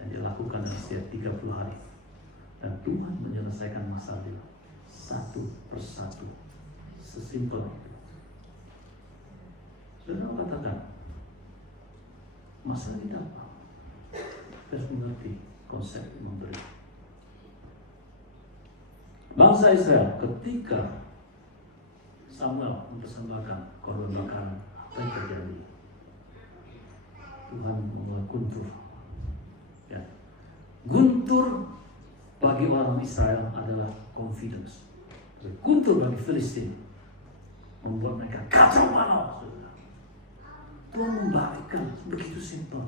dan dilakukan dalam setiap 30 hari, dan Tuhan menyelesaikan masalah dia satu persatu, sesimpel itu. Saudara katakan, masalah kita apa? Kita harus mengerti konsep memberi. Bangsa Israel ketika Samuel mempersembahkan korban bakaran, apa yang terjadi? Tuhan membuat guntur. Ya. Guntur bagi orang Israel adalah confidence. Guntur bagi Filistin membuat mereka kacau balau. Tuhan membalikkan begitu simpel.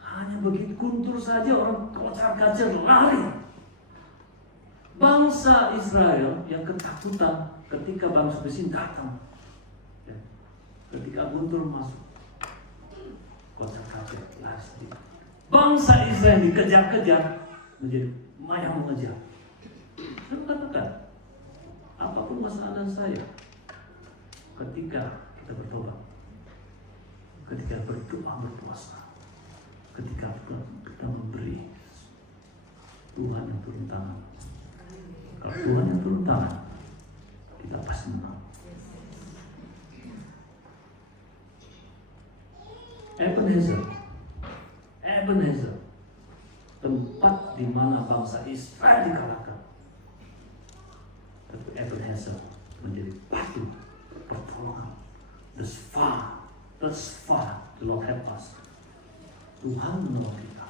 Hanya begitu guntur saja orang kocar-kacir lari. Bangsa Israel yang ketakutan ketika bangsa Filistin datang, ya. Ketika guntur masuk, kocar-kacir lari sedikit. Bangsa Israel yang dikejar-kejar menjadi mayang mengejar. Saya katakan, apapun masalah saya, ketika kita bertobat, ketika berdoa berpuasa, ketika kita memberi, Tuhan yang turun tangan. Kalau Tuhan yang turun tangan, kita pasti menang. Ebenezer, tempat di mana bangsa Israel dikalahkan. Tapi Ebenezer menjadi batu pertolongan. Thus far, the Lord help us. Tuhan menolong kita.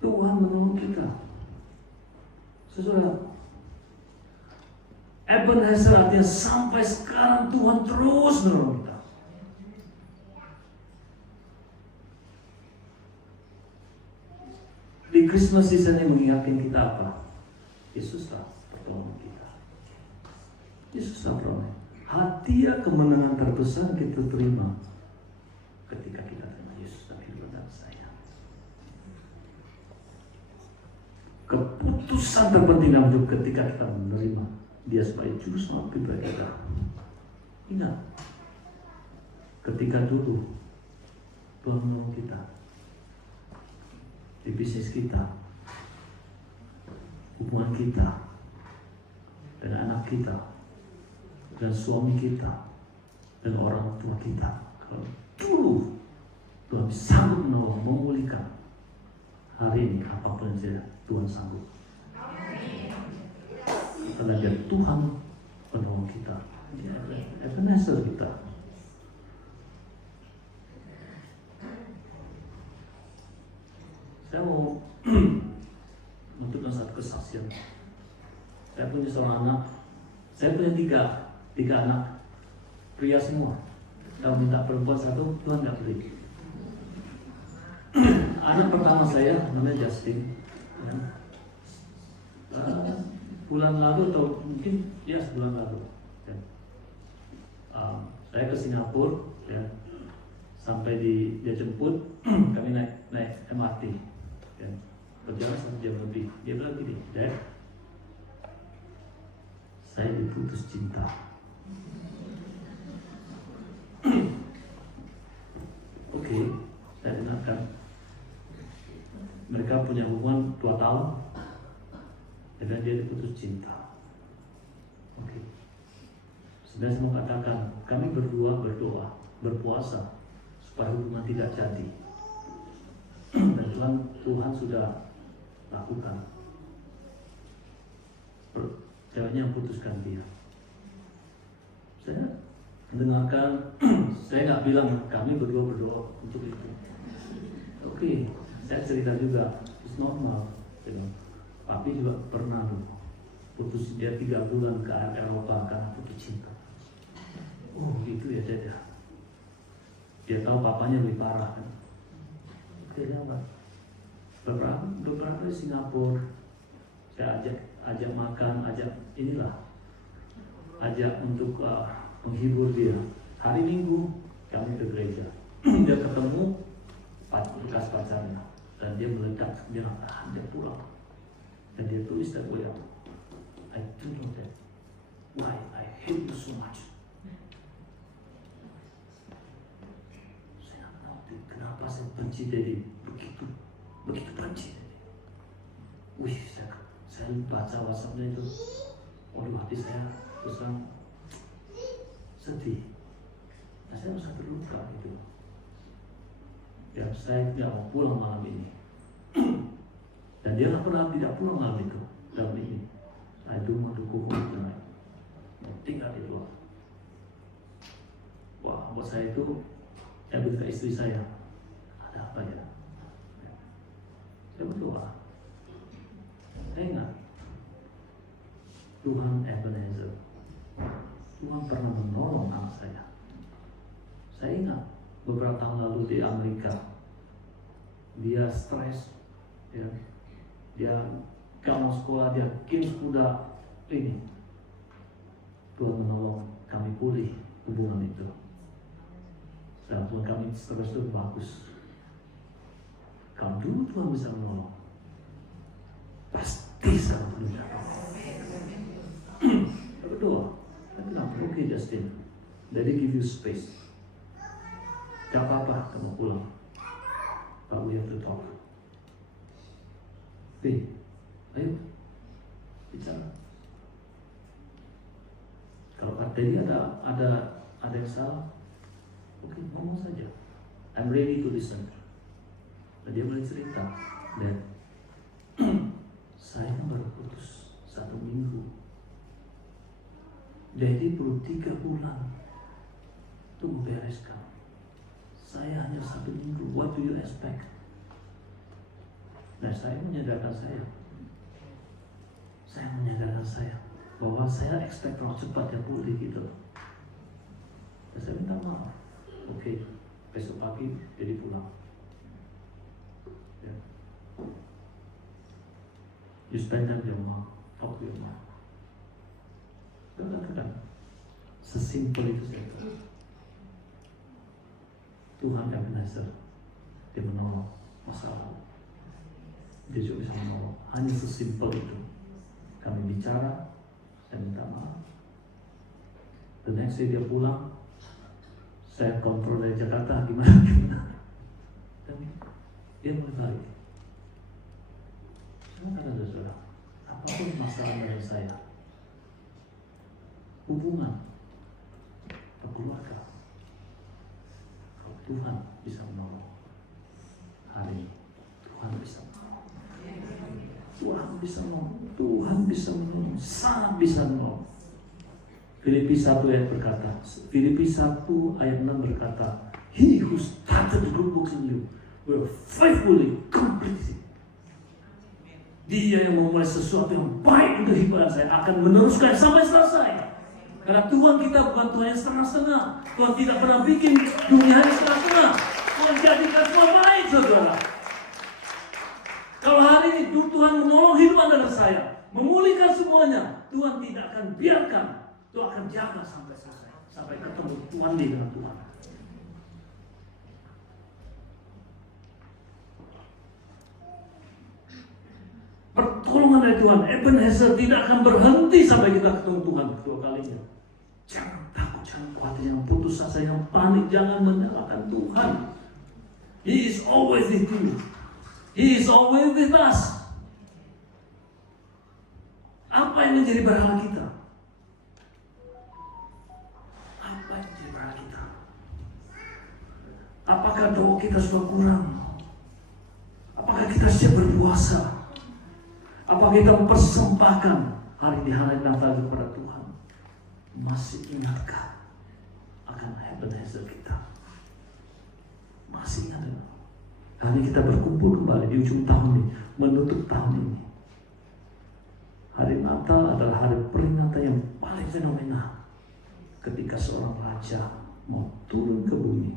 Tuhan menolong kita. Saudara, Ebenezer artinya sampai sekarang Tuhan terus menolong kita. Di Christmas season ini mengingatkan kita apa? Yesuslah pertolongan kita. Yesuslah pertolongan. Hadiah kemenangan terbesar kita terima ketika kita terima Yesus dalam kehidupan saya. Keputusan terpenting dalam hidup ketika kita menerima Dia sebagai juru selamat pribadi kita. Ingat, ketika dulu Tuhan menolong kita di bisnis kita, hubungan kita dan anak kita, dan suami kita, dan orang tua kita. Kalau dulu Tuhan sanggup menolong, memulihkan, hari ini apapun yang terjadi, Tuhan sanggup. Karena Dia Tuhan penolong kita, Dia Ebenezer kita. Saya mau untuk satu kesaksian. Saya punya seorang anak, saya punya tiga anak, pria semua. Kalau minta perempuan satu, Tuhan nggak beri. Anak pertama saya namanya Justin. Ya. Bulan lalu atau mungkin ya sebulan lalu. Ya. Saya ke Singapura, ya. Sampai dia jemput, kami naik MRT. Ya. Berjalan 1 jam lebih. Dia bilang gini, Dad, saya diputus cinta. Oke, saya dengarkan. Mereka punya hubungan 2 tahun, dan dia diputus cinta. Oke. Sebenarnya saya mau katakan, kami berdua berdoa, berpuasa supaya hubungan tidak jadi. Dan Tuhan sudah lakukan. Ceweknya yang putuskan dia. Saya mendengarkan, saya nggak bilang kami berdua berdoa untuk itu. Oke, saya cerita juga, it's normal. Papi juga pernah putus dia 3 bulan ke Eropa karena putus cinta. Oh gitu ya Dada. Dia tahu papanya lebih parah kan. Oke, apa? Beberapa di Singapura, saya ajak makan, ajak untuk menghibur dia. Hari Minggu kami ke gereja. Dia ketemu bekas pacarnya dan dia meledak, dia pulang. Dan dia tulis dan I don't know that why I hate you so much. Saya nggak tahu kenapa saya benci Dedi begitu benci. Wih, saya baca WhatsApp-nya itu, waduh hati saya terus sedih. Nah, saya merasa terluka gitu. Ya, saya tidak mau pulang malam ini. Dan dia tidak pulang malam itu. Dalam ini, I don't want to go home tonight. Mau tinggal di luar. Wah, buat saya itu, saya berkata istri saya, ada apa ya? Saya berdoa. Saya ingat Tuhan Ebenezer. Tuhan pernah menolong anak saya. Saya ingat beberapa tahun lalu di Amerika, dia stres, ya. Dia gak mau sekolah, dia kins kuda ini. Tuhan menolong kami pulih hubungan itu. Dan Tuhan kami stres itu bagus. Kalau dulu Tuhan bisa menolong, pasti sangat mudah. Berdoa. Saya bilang, oke Justin, Daddy give you space. Gak apa-apa kamu pulang, but we have to talk. Oke, ayo bicara. Kalau Daddy ada yang salah, oke, ngomong saja. I'm ready to listen. Dan dia mulai cerita, dan saya baru putus 1 minggu. Daddy perlu 3 bulan untuk membereskan. Saya hanya 1 minggu. What do you expect? Nah, saya menyadarkan saya bahwa saya expect orang cepat ya pulih gitu. Dan saya minta maaf. Oke, besok pagi jadi pulang. Ya. You spend time with your mom, talk to your mom. Katakan, sesimpel itu saja. Tuhan Ebenezer, dia menolong masalah. Dia juga bisa menolong. Hanya sesimpel itu. Kami bicara, saya minta maaf. The next day dia pulang, saya kontrol dari Jakarta gimana. Dan dia mulai balik. Saya kata saudara, apapun masalah dari saya, hubungan, keluarga, kalau Tuhan bisa menolong, hari ini Tuhan bisa menolong. Tuhan bisa menolong, sangat bisa menolong. Filipi 1 ayat berkata, Filipi 1 ayat 6 berkata, He who started the good works in you will faithfully complete it. Dia yang memulai sesuatu yang baik untuk hidup saya akan meneruskan sampai selesai. Karena Tuhan kita bukan Tuhan yang setengah-setengah. Tuhan tidak pernah bikin dunia ini setengah-setengah. Tuhan jadikan semua baik, saudara. Kalau hari ini Tuhan menolong hidup Anda dan saya, memulihkan semuanya, Tuhan tidak akan biarkan. Tuhan akan jaga sampai selesai, sampai ketemu Tuhan dengan Tuhan. Pertolongan dari Tuhan, Ebenezer tidak akan berhenti sampai kita ketemu Tuhan kedua kalinya. Jangan takut, jangan khawatir, jangan putus asa, jangan panik, jangan menyalahkan Tuhan. He is always with you. He is always with us. Apa yang menjadi berhala kita? Apa yang menjadi berhala kita? Apakah doa kita sudah kurang? Apakah kita siap berpuasa? Apakah kita mempersembahkan hari di hari Natal kepada Tuhan? Masih ingatkah akan Ebenezer kita? Masih ingat? Hari kita berkumpul kembali di ujung tahun ini, menutup tahun ini. Hari Natal adalah hari peringatan yang paling fenomenal. Ketika seorang raja mau turun ke bumi,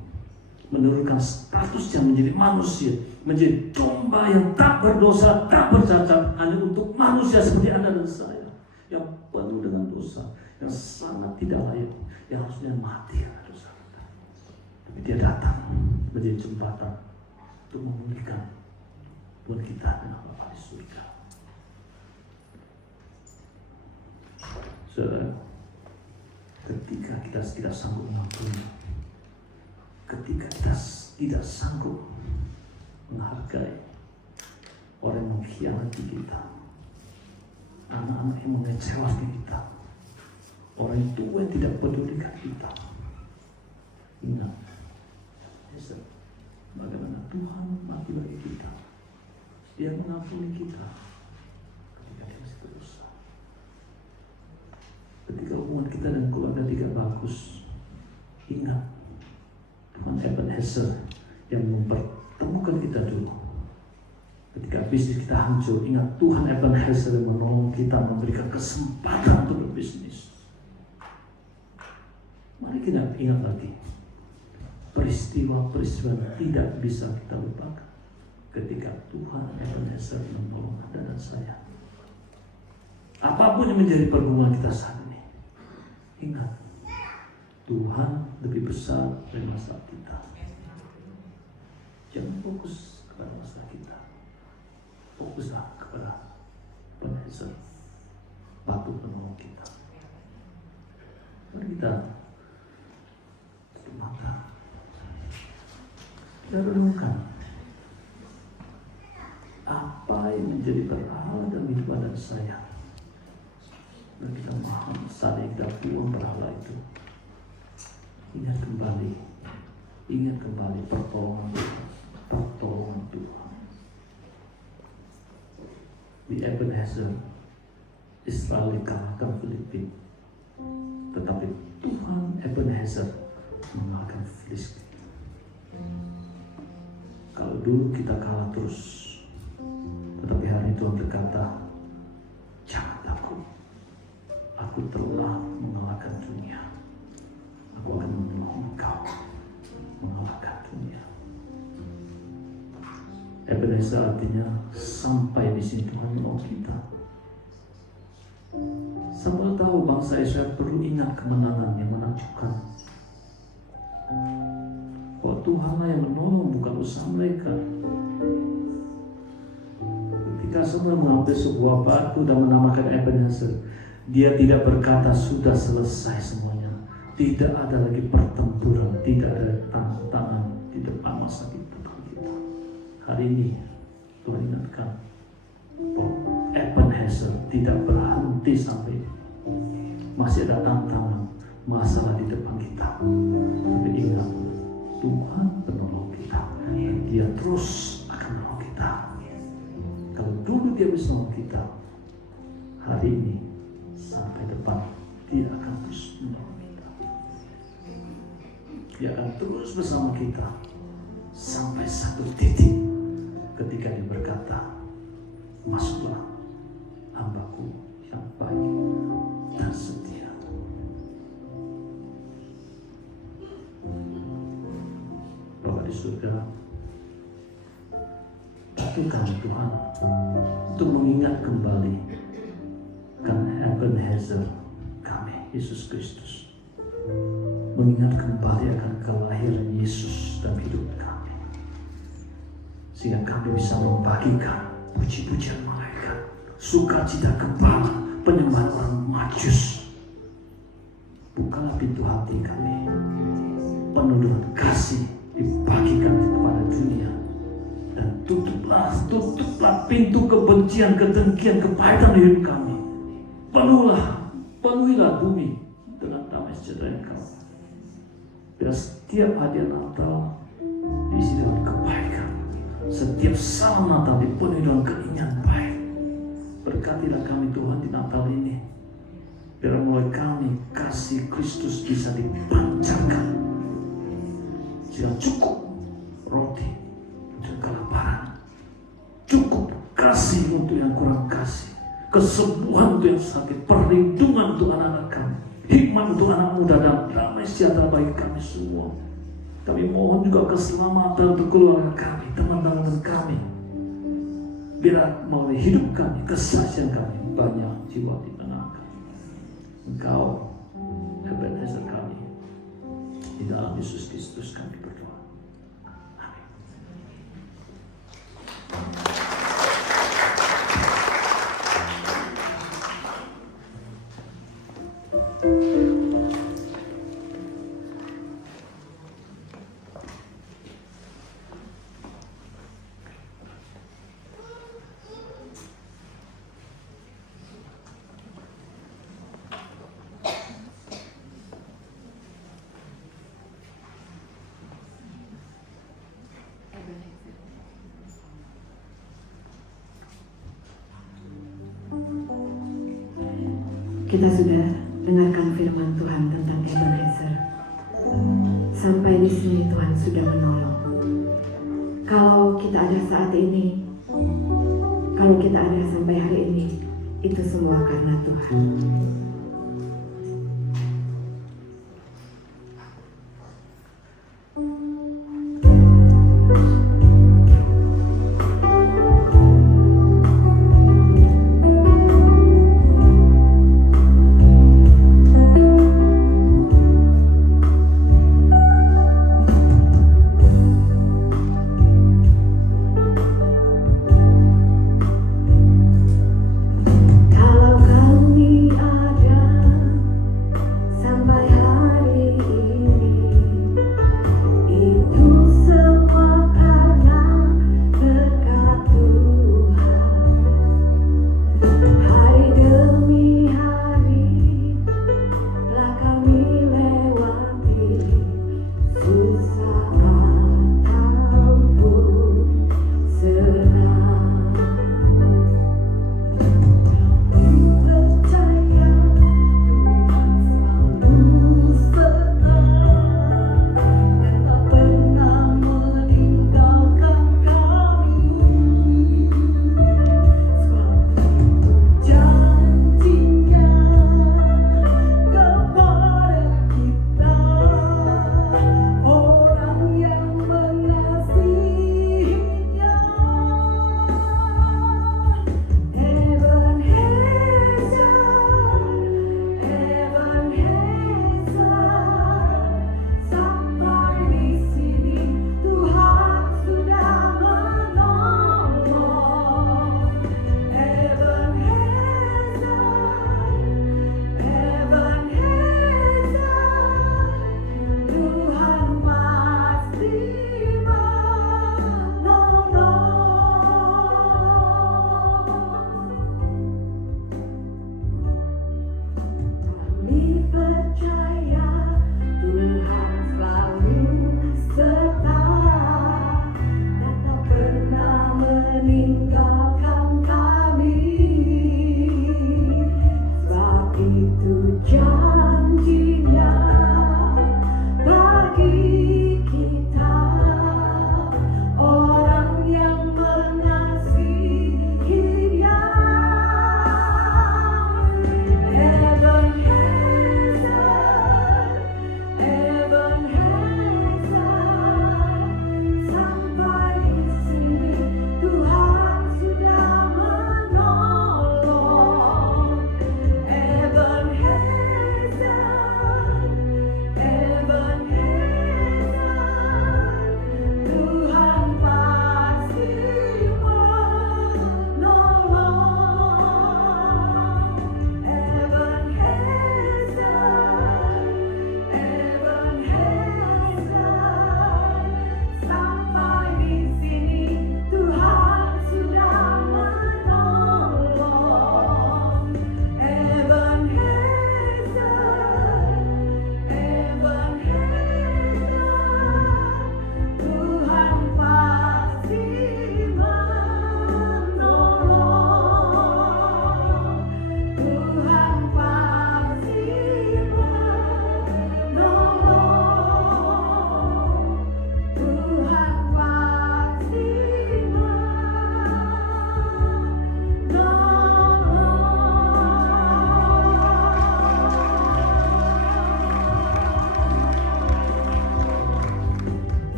menurunkan statusnya menjadi manusia, menjadi domba yang tak berdosa, tak bercacat, hanya untuk manusia seperti Anda dan saya, yang penuh dengan dosa, yang sangat tidak layak, yang harusnya mati karena dosa kita. Tapi dia datang menjadi jembatan untuk memulihkan Tuhan kita dengan Bapa di surga. Saudara, ketika kita tidak sanggup mengampuni, ketika kita tidak sanggup menghargai orang yang mengkhianati kita, anak-anak yang mengecewakan kita, orang tua yang tidak pedulikan kita, ingat bagaimana Tuhan mati bagi kita. Dia mengampuni kita ketika dia masih berdosa. Ketika hubungan kita dan keluarga tidak bagus, ingat Tuhan Ebenezer yang mempertemukan kita dulu. Ketika bisnis kita hancur, ingat Tuhan Ebenezer yang menolong kita, memberikan kesempatan untuk berbisnis. Mari kita ingat lagi peristiwa-peristiwa yang tidak bisa kita lupakan ketika Tuhan Ebenezer menolong Anda dan saya. Apapun yang menjadi pergumulan kita saat ini, ingat Tuhan lebih besar dari masalah kita. Jangan fokus kepada masalah kita, fokuslah kepada Ebenezer, patut menolong kita. Mari kita tutup mata, kita renungkan apa yang menjadi berhala dalam hidup Anda dan saya, dan kita memahami saat kita buang berhala itu. Ingat kembali pertolongan Tuhan. Di Ebenezer, Israel kalahkan Filipin, tetapi Tuhan Ebenezer mengalahkan Filistin. Kalau dulu kita kalah terus, tetapi hari Tuhan berkata, jangan takut, aku telah mengalahkan dunia. Aku akan menolong engkau mengalahkan dunia. Ebenezer artinya sampai di sini Tuhan menolong kita. Samuel tahu bangsa Israel perlu ingat kemenangan yang menakjubkan. Bahwa Tuhanlah yang menolong, bukan usaha mereka. Ketika Samuel mengambil sebuah batu dan menamakan Ebenezer, dia tidak berkata sudah selesai semuanya. Tidak ada lagi pertempuran, tidak ada tantangan di depan masa depan kita. Hari ini Tuhan ingatkan bahwa Ebenezer tidak berhenti sampai masih ada tantangan, masalah di depan kita. Tapi ingat, Tuhan penolong kita, dan Dia terus akan menolong kita. Kalau dulu Dia bisa menolong kita, hari ini sampai depan Dia akan terus menolong. Dia akan terus bersama kita sampai satu titik ketika Dia berkata, masuklah hamba-Ku yang baik dan setia. Bapa di surga, bantu kami Tuhan untuk mengingat kembali kan Ebenezer kami, Yesus Kristus. Mengingat kembali akan kelahiran Yesus dalam hidup kami, sehingga kami bisa membagikan puji-pujian malaikat, sukacita gembala, penyembahan orang majus. Bukalah pintu hati kami, penuh dengan kasih dibagikan kepada dunia, dan tutuplah pintu kebencian, kedengkian, kepahitan di hidup kami. Penuhilah bumi dengan damai sejahtera yang kau. Biar setiap hadiah Natal diisi dengan kebaikan, setiap salam Natal dipenuhi dengan keinginan baik. Berkatilah kami Tuhan di Natal ini, biar mulai kami kasih Kristus bisa dipancarkan, sehingga cukup roti untuk kelaparan, cukup kasih untuk yang kurang kasih, kesembuhan untuk yang sakit, perlindungan untuk anak-anak kami, hikmat untuk anak muda, dan damai sejahtera bagi kami semua. Kami mohon juga keselamatan untuk keluarga kami, teman-teman kami. Biar melalui hidup kami, kesaksian kami, banyak jiwa ditenangkan. Engkau Ebenezer kami, di dalam Yesus Kristus kami berdoa. Amin. Kita sudah dengarkan firman Tuhan tentang Ebenezer. Sampai di sini Tuhan sudah menolong. Kalau kita ada saat ini, kalau kita ada sampai hari ini, itu semua karena Tuhan. Orang yang mengasihi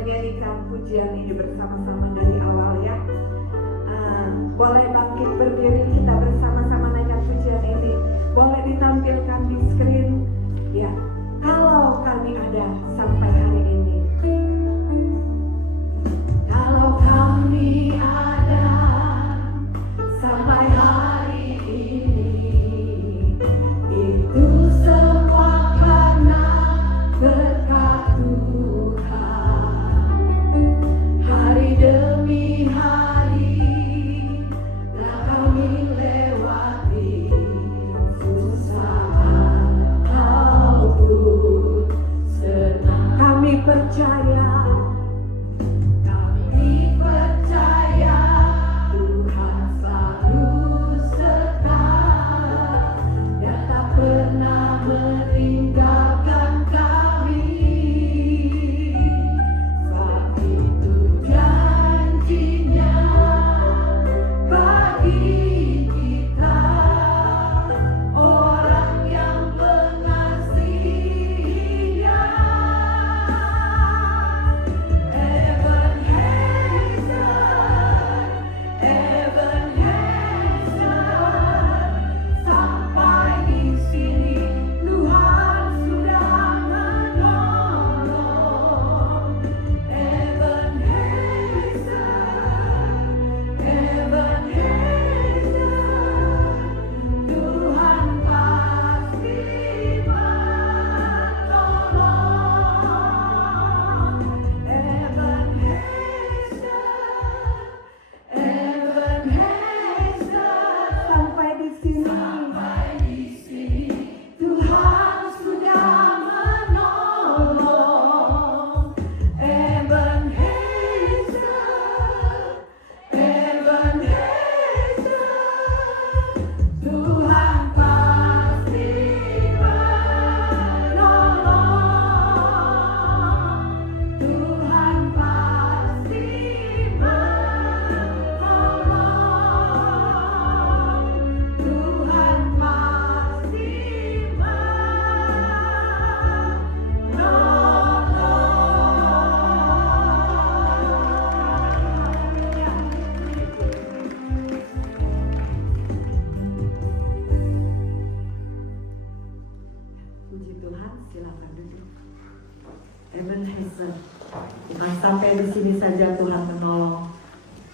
menyanyikan pujian ini bersama-sama dari awal ya. Boleh bangkit berdiri, kita bersama-sama naikkan pujian ini. Boleh ditampilkan di screen ya. Kalau kami ada sampai hari ini. Kalau kami ada sampai hari ini, itu semua karena berkat Tuhan. Hari demi hari telah kami lewati susah ataupun senang. Kami percaya Tuhan selalu serta dan tak pernah meninggalkan kami. Sebab itu janjinya bagi kita, orang yang mengasihinya. Sampai di sini Tuhan sudah menolong. Tuhan pasti menolong. Sampai di sini Tuhan sudah menolong. Tuhan pasti menolong. Tuhan pasti menolong. Tuhan pasti Puji Tuhan, silakan duduk. Ebenezer, bukan sampai di sini saja Tuhan menolong,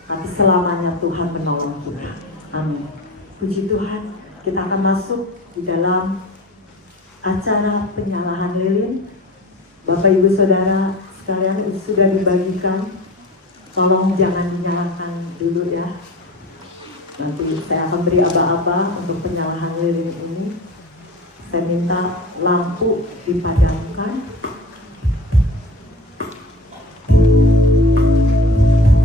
tapi selamanya Tuhan menolong kita. Amin. Puji Tuhan, kita akan masuk di dalam acara penyalahan lilin. Bapak Ibu Saudara sekalian, sudah dibagikan. Tolong jangan dinyalakan dulu ya. Nanti saya akan beri aba-aba untuk penyalahan lilin ini. Saya minta lampu dipadamkan.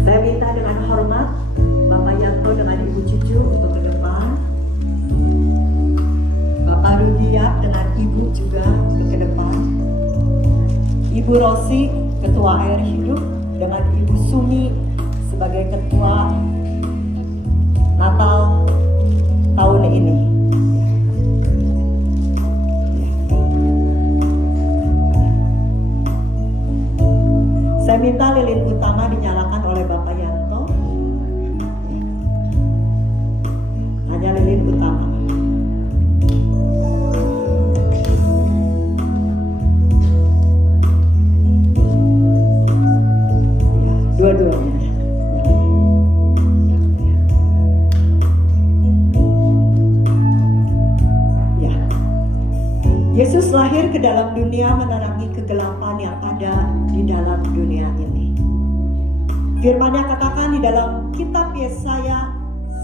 Saya minta dengan hormat Bapak Yanto dengan Ibu Cucu untuk ke depan. Bapak Rudiat dengan Ibu juga ke depan. Ibu Rosi, Ketua Air Hidup, dengan Ibu Sumi sebagai Ketua Natal tahun ini. Saya minta lilin utama dinyalakan oleh Bapak Yanto. Hanya lilin utama. Ya, dua-duanya. Ya. Yesus lahir ke dalam dunia menerangi kegelapan yang ada di dalam dunia ini. Firman-Nya katakan di dalam kitab Yesaya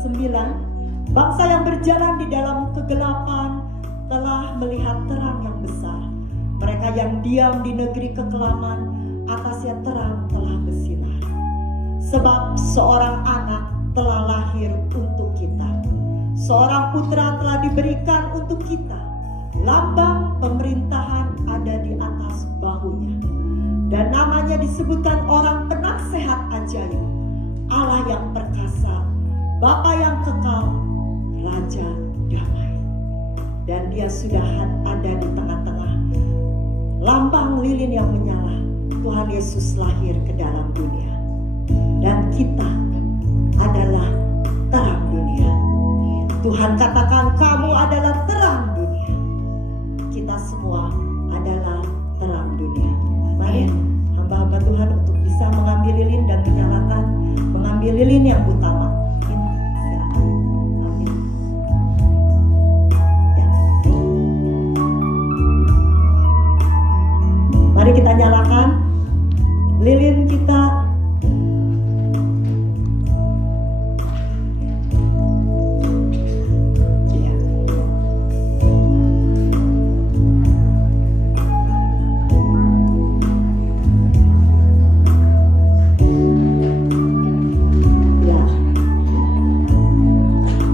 9, bangsa yang berjalan di dalam kegelapan telah melihat terang yang besar. Mereka yang diam di negeri kekelaman, atasnya terang telah bersinar. Sebab seorang anak telah lahir untuk kita, seorang putra telah diberikan untuk kita. Lambang pemerintahan ada di atas bahunya, dan namanya disebutkan Orang Penasehat Ajaib, Allah yang perkasa, Bapa yang kekal, Raja Damai. Dan Dia sudah ada di tengah-tengah lambang lilin yang menyala. Tuhan Yesus lahir ke dalam dunia. Dan kita adalah terang dunia. Tuhan katakan kamu adalah terang dunia. Kita semua adalah terang dunia. Mari hamba-hamba Tuhan untuk bisa mengambil lilin dan menyalakan, mengambil lilin yang utama. Ini, silakan. Ambil. Ya. Mari kita nyalakan lilin kita. Ya. Ya.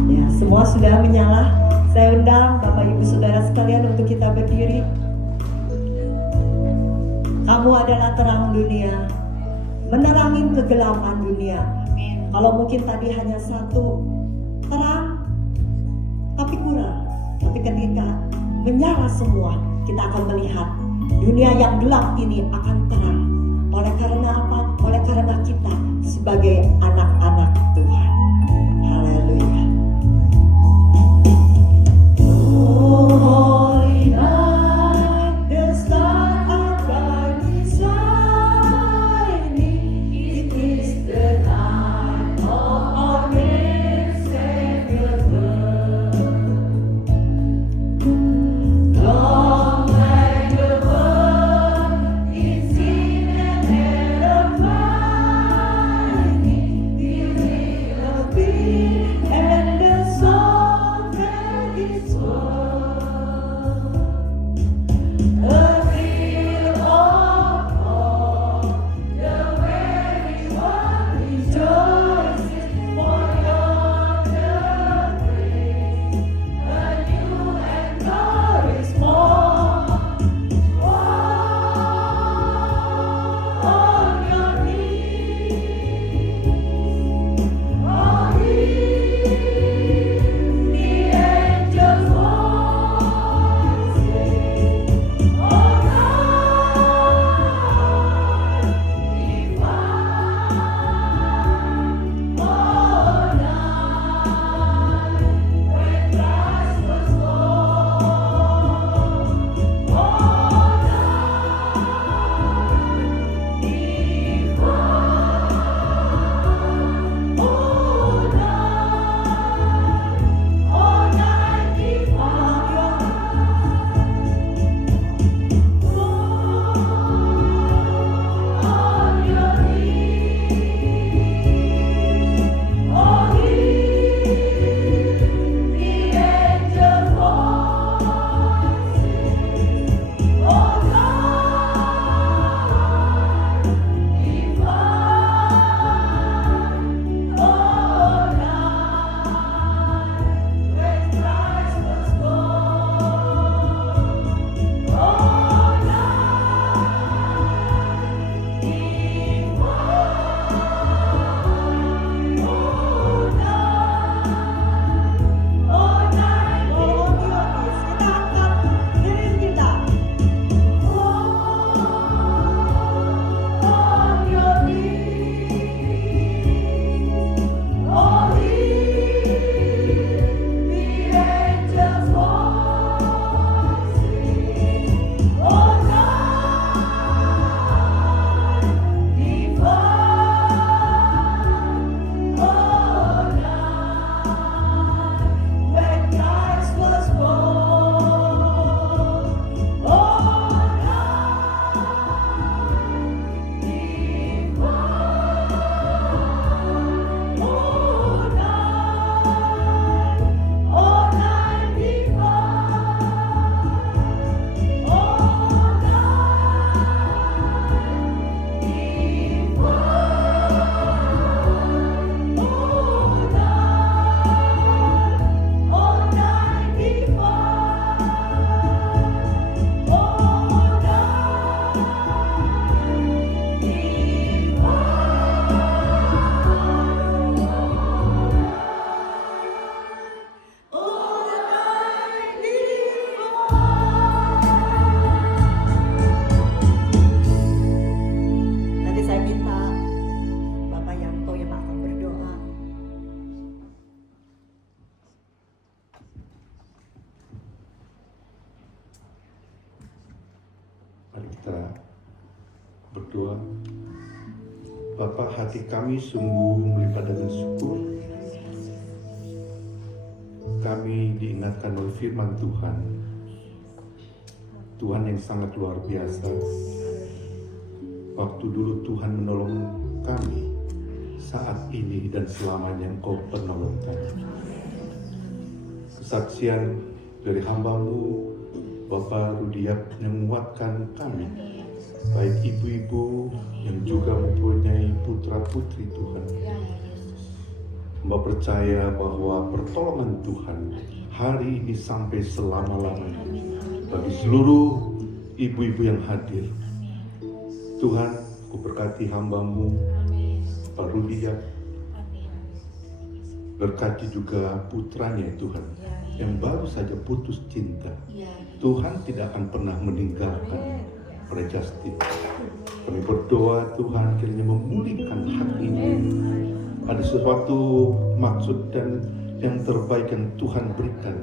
Ya, semua sudah menyala. Saya undang Bapak Ibu Saudara sekalian untuk kita berdiri. Kamu adalah terang dunia, menerangi kegelapan dunia. Kalau mungkin tadi hanya satu terang, tapi kurang. Tapi ketika menyala semua, kita akan melihat dunia yang gelap ini akan terang. Oleh karena apa? Oleh karena kita sebagai anak-anak Tuhan. Haleluya. Holy night, the star above inside me. It is the night of our great Savior birth. Long like the bird in sin and error finding, the Bapa, hati kami sungguh melimpah dengan syukur. Kami diingatkan oleh firman Tuhan, Tuhan yang sangat luar biasa. Waktu dulu Tuhan menolong kami, saat ini dan selamanya Engkau penolong kami. Kesaksian dari hamba-Mu, Bapak Rudiak, yang menguatkan kami, baik ibu-ibu yang juga mempunyai putra-putri Tuhan. Hamba percaya bahwa pertolongan Tuhan hari ini sampai selama-lamanya bagi seluruh ibu-ibu yang hadir. Tuhan, Ku berkati hamba-Mu, Pak Rudiak, berkati juga putranya Tuhan, yang baru saja putus cinta. Tuhan tidak akan pernah meninggalkan oleh Justin. Kami berdoa Tuhan kiranya memulihkan hatinya. Ada sesuatu maksud dan yang terbaik yang Tuhan berikan.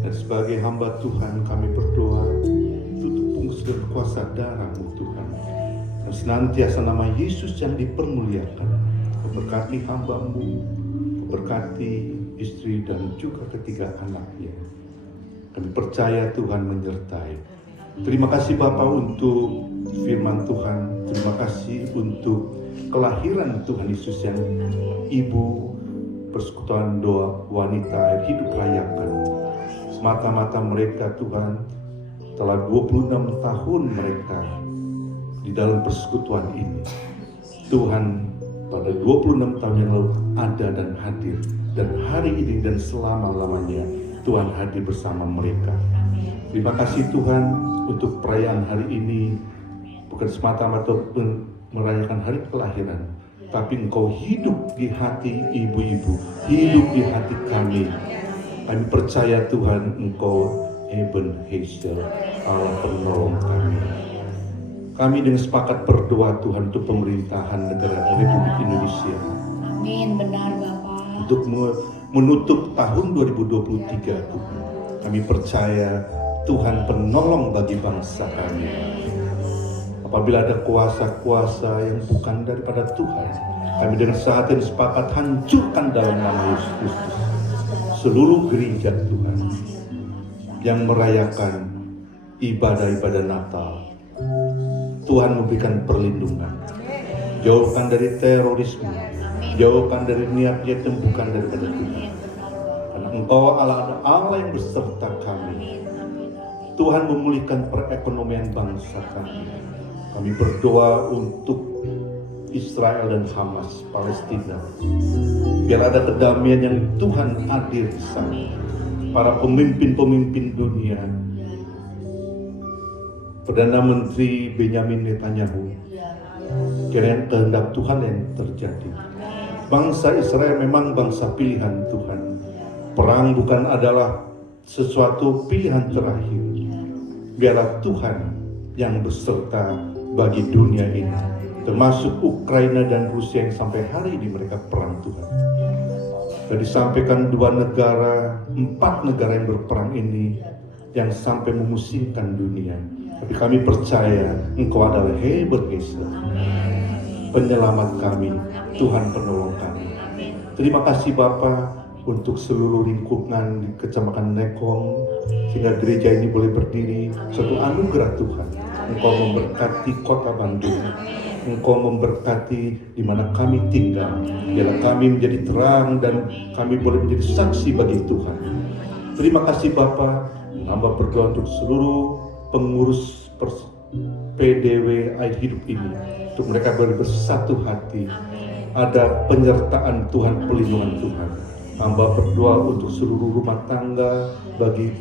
Dan sebagai hamba Tuhan kami berdoa, tutup bungkus dan kuasa darah-Mu Tuhan. Dan senantiasa nama Yesus yang dipermuliakan. Berkati hamba-Mu, berkati istri dan juga ketiga anaknya. Kami percaya Tuhan menyertai. Terima kasih Bapak untuk firman Tuhan. Terima kasih untuk kelahiran Tuhan Yesus yang Ibu Persekutuan Doa Wanita Air Hidup rayakan. Semata-mata mereka Tuhan, telah 26 tahun mereka di dalam persekutuan ini. Tuhan pada 26 tahun yang lalu ada dan hadir. Dan hari ini dan selama-lamanya Tuhan hadir bersama mereka. Terima kasih Tuhan untuk perayaan hari ini. Bukan semata-mata merayakan hari kelahiran, tapi Engkau hidup di hati ibu-ibu, hidup di hati kami. Kami percaya Tuhan Engkau Ebenezer, Allah penolong kami. Kami dengan sepakat berdoa Tuhan untuk pemerintahan negara Republik Indonesia. Amin, benar Bapak. Untuk menutup tahun 2023 Tuhan. Kami percaya Tuhan penolong bagi bangsa kami. Apabila ada kuasa-kuasa yang bukan daripada Tuhan, kami dengan saat ini sepakat hancurkan dalam nama Yesus Kristus. Seluruh gereja Tuhan yang merayakan ibadah-ibadah Natal, Tuhan memberikan perlindungan. Jauhkan dari terorisme, jauhkan dari niat-niat yang bukan daripada Tuhan. Karena Engkau Allah yang beserta kami. Tuhan memulihkan perekonomian bangsa kami. Kami berdoa untuk Israel dan Hamas, Palestina. Biar ada kedamaian yang Tuhan hadir di sana. Para pemimpin-pemimpin dunia, Perdana Menteri Benjamin Netanyahu, kiranya kehendak Tuhan yang terjadi. Bangsa Israel memang bangsa pilihan Tuhan. Perang bukan adalah sesuatu pilihan terakhir. Biarlah Tuhan yang beserta bagi dunia ini, termasuk Ukraina dan Rusia yang sampai hari ini mereka perang Tuhan. Dan disampaikan 4 negara yang berperang ini yang sampai memusingkan dunia. Tapi kami percaya Engkau adalah Ebenezer, penyelamat kami, Tuhan penolong kami. Terima kasih Bapa untuk seluruh lingkungan di Kecamatan Nekong, sehingga gereja ini boleh berdiri, suatu anugerah Tuhan. Engkau memberkati kota Bandung, Engkau memberkati di mana kami tinggal. Biarlah kami menjadi terang dan kami boleh menjadi saksi bagi Tuhan. Terima kasih Bapa. Hamba berdoa untuk seluruh pengurus PDW Air Hidup ini, untuk mereka boleh bersatu hati. Ada penyertaan Tuhan, perlindungan Tuhan. Hamba berdoa untuk seluruh rumah tangga bagi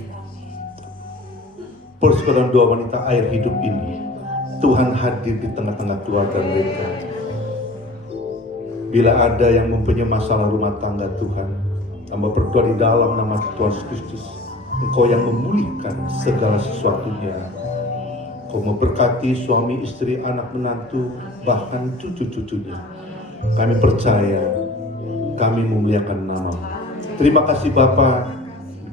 Persekutuan Doa Wanita Air Hidup ini. Tuhan hadir di tengah-tengah keluarga mereka. Bila ada yang mempunyai masalah rumah tangga Tuhan, hamba berdoa di dalam nama Tuhan Yesus Kristus, Engkau yang memulihkan segala sesuatunya. Engkau memberkati suami, istri, anak, menantu, bahkan cucu-cucunya. Kami percaya, kami memuliakan nama. Terima kasih Bapa,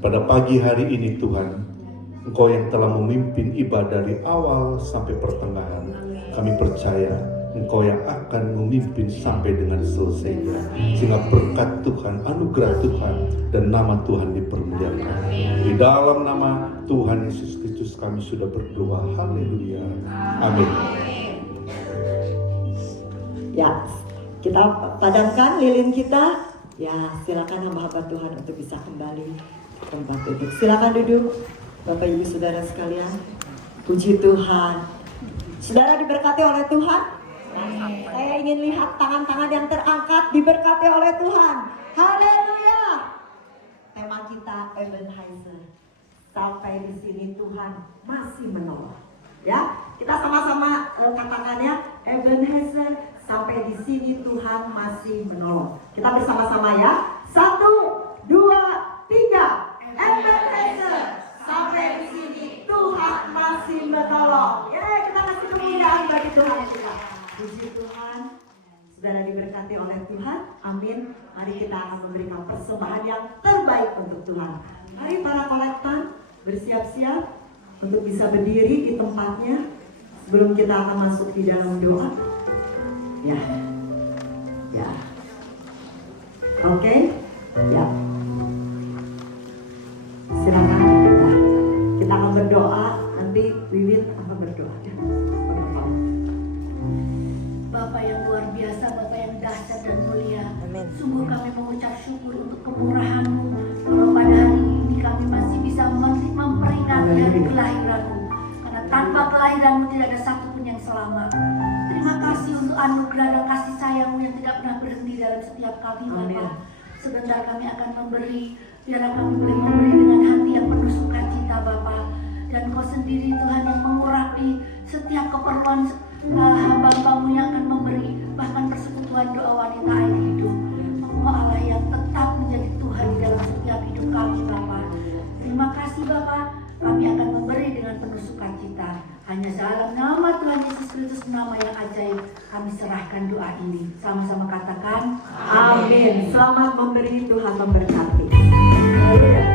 pada pagi hari ini Tuhan, Engkau yang telah memimpin ibadah dari awal sampai pertengahan. Kami percaya Engkau yang akan memimpin sampai dengan selesainya. Sehingga berkat Tuhan, anugerah Tuhan, dan nama Tuhan dipermuliakan. Di dalam nama Tuhan Yesus Kristus kami sudah berdoa. Haleluya. Amin. Ya, kita padamkan lilin kita. Ya, silakan hamba-hamba Tuhan untuk bisa kembali ke tempat duduk. Silakan duduk, Bapak Ibu Saudara sekalian. Puji Tuhan. Saudara diberkati oleh Tuhan. Saya ingin lihat tangan-tangan yang terangkat diberkati oleh Tuhan. Haleluya. Tema kita Ebenezer. Sampai di sini Tuhan masih menolong. Ya, kita sama-sama katakannya Ebenezer. Sampai di sini Tuhan masih menolong. Kita bersama-sama ya. 1, 2, 3. Ebenezer. Sampai di sini Tuhan masih menolong. Ya, kita kasih kemuliaan bagi Tuhan kita. Puji Tuhan. Saudara diberkati oleh Tuhan. Amin. Mari kita akan memberikan persembahan yang terbaik untuk Tuhan. Mari para kolektor bersiap-siap untuk bisa berdiri di tempatnya sebelum kita akan masuk di dalam doa. Ya, ya, oke, ya, silakan. Ya. Kita akan berdoa. Nanti Wiwin akan berdoa. Ya. Bapak yang luar biasa, Bapak yang dahsyat dan mulia. Sungguh kami mengucap syukur untuk kemurahan-Mu. Kalau pada hari ini kami masih bisa memperingati hari kelahiran-Mu. Karena tanpa kelahiran-Mu tidak ada satupun yang selamat. Terima kasih untuk anugerah dan kasih sayang-Mu yang tidak pernah berhenti dalam setiap kami, Bapak. Sebentar kami akan memberi, biar kami boleh memberi dengan hati yang penuh sukacita, Bapak. Dan Kau sendiri Tuhan yang mengurapi setiap keperluan hamba-Mu yang akan memberi, bahkan persekutuan doa wanita air hidup. Engkau Allah yang tetap menjadi Tuhan di dalam setiap hidup kami, Bapak. Terima kasih, Bapak. Kami akan memberi dengan penuh sukacita. Hanya dalam nama Tuhan Yesus Kristus, nama yang ajaib, kami serahkan doa ini. Sama-sama katakan, Amin. Selamat memberi, Tuhan memberkati. Haleluya.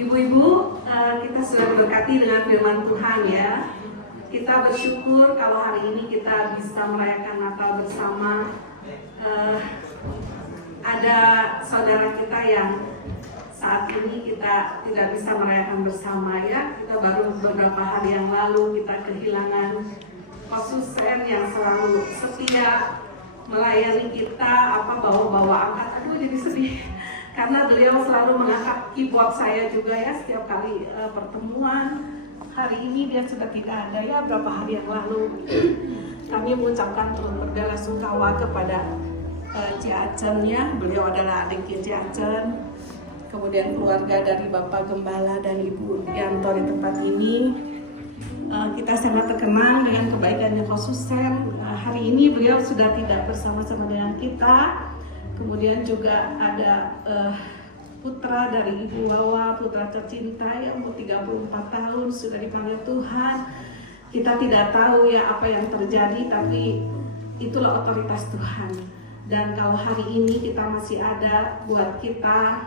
Ibu-ibu, kita sudah diberkati dengan firman Tuhan ya. Kita bersyukur kalau hari ini kita bisa merayakan Natal bersama. Ada saudara kita yang saat ini kita tidak bisa merayakan bersama ya. Kita baru beberapa hari yang lalu kita kehilangan Kosusen yang selalu setia melayani kita, bawa-bawa angkat. Aduh jadi sedih karena beliau selalu mengangkat keyboard saya juga ya setiap kali pertemuan. Hari ini dia sudah tidak ada ya, berapa hari yang lalu. Kami mengucapkan turut berbelasungkawa kepada Ci Acen ya, beliau adalah adik Ci Acen. Kemudian keluarga dari Bapak Gembala dan Ibu Yanto di tempat ini. Kita sangat terkenang dengan kebaikannya Kosusen. Hari ini beliau sudah tidak bersama-sama dengan kita. Kemudian juga ada putra dari Ibu Wawa, putra tercinta yang umur 34 tahun sudah dipanggil Tuhan. Kita tidak tahu ya apa yang terjadi, tapi itulah otoritas Tuhan. Dan kalau hari ini kita masih ada buat kita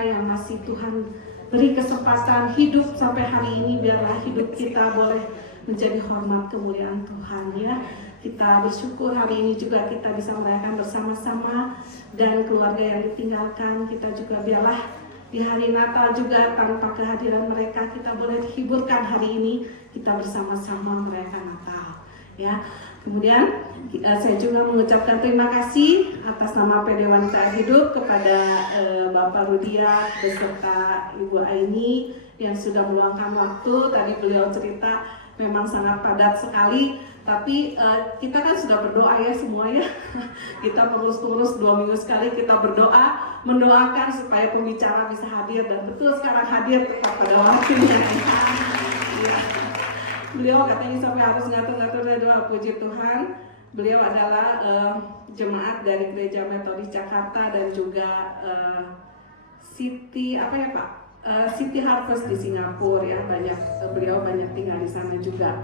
yang masih Tuhan beri kesempatan hidup sampai hari ini, biarlah hidup kita boleh menjadi hormat kemuliaan Tuhan ya. Kita bersyukur hari ini juga kita bisa merayakan bersama-sama, dan keluarga yang ditinggalkan kita juga biarlah di hari Natal juga tanpa kehadiran mereka kita boleh dihiburkan hari ini, kita bersama-sama merayakan Natal ya. Kemudian saya juga mengucapkan terima kasih atas nama PD Wanita Hidup kepada Bapak Rudia beserta Ibu Aini yang sudah meluangkan waktu. Tadi beliau cerita memang sangat padat sekali, tapi kita kan sudah berdoa ya semua ya. Kita terus-terus 2 minggu sekali kita berdoa, mendoakan supaya pembicara bisa hadir, dan betul sekarang hadir tepat pada waktunya ya. Beliau katanya sampai harus ngatur-ngatur doa, puji Tuhan. Beliau adalah jemaat dari Gereja Metodis Jakarta dan juga City City Harvest di Singapura ya. Beliau banyak tinggal di sana juga.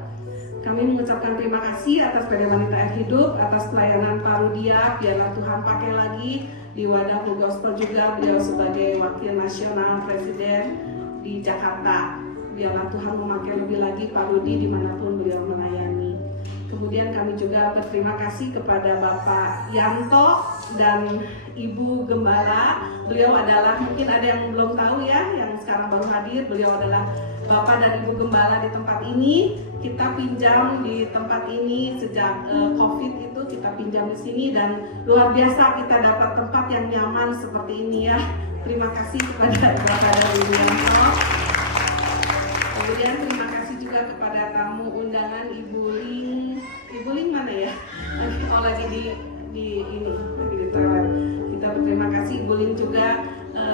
Kami mengucapkan terima kasih atas PD Wanita Hidup, atas pelayanan Pak Rudia. Biarlah Tuhan pakai lagi di Wadah Full Gospel juga, beliau sebagai wakil nasional presiden di Jakarta. Biarlah Tuhan memakai lebih lagi Pak Rudi dimanapun beliau melayani. Kemudian kami juga berterima kasih kepada Bapak Yanto dan Ibu Gembala. Beliau adalah, mungkin ada yang belum tahu ya, yang sekarang baru hadir, beliau adalah Bapak dan Ibu Gembala di tempat ini. Kita pinjam di tempat ini sejak COVID itu, kita pinjam di sini, dan luar biasa kita dapat tempat yang nyaman seperti ini ya. Terima kasih kepada Bapak dan Ibu Yanto. Kemudian terima kasih juga kepada tamu undangan Ibu Ling. Ibu Ling mana ya? Oh lagi di toilet. Kita berterima kasih Ibu Ling juga.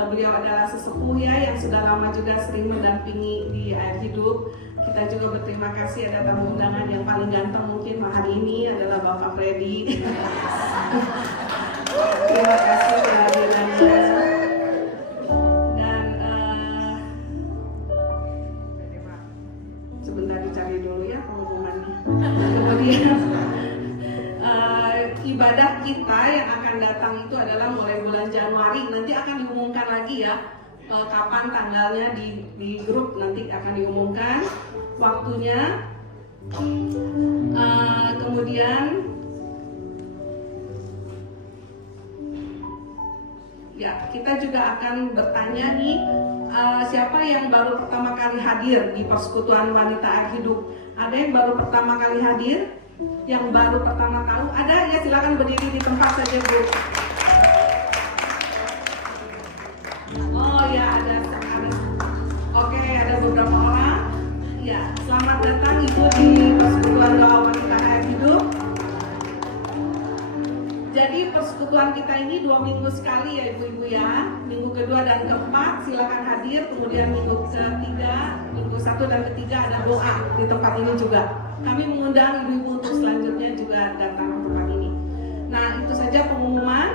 Beliau adalah sesepuh ya yang sudah lama juga sering mendampingi di Air Hidup. Kita juga berterima kasih ada tamu undangan yang paling ganteng mungkin hari ini adalah Bapak Freddy. Terima kasih kehadirannya. Sebentar dicari dulu ya pengumumannya. Kemudian ibadah kita yang akan datang itu adalah mulai bulan Januari. Nanti akan diumumkan lagi ya kapan tanggalnya di grup, nanti akan diumumkan waktunya. Kemudian ya kita juga akan bertanya nih, siapa yang baru pertama kali hadir di Persekutuan Wanita Air Hidup? Ada yang baru pertama kali hadir? Yang baru pertama kali? Ada ya, silakan berdiri di tempat saja Bu. Oh ya, ada sekali. Oke, ada beberapa orang. Ya, selamat datang Ibu di Persekutuan Doa Wanita Air Hidup. Jadi persekutuan kita ini 2 minggu sekali ya Ibu-ibu ya. Minggu kedua dan keempat silakan hadir. Kemudian minggu ketiga, minggu 1 dan ketiga ada doa di tempat ini juga. Kami mengundang ibu-ibu untuk selanjutnya juga datang ke tempat ini. Nah itu saja pengumuman.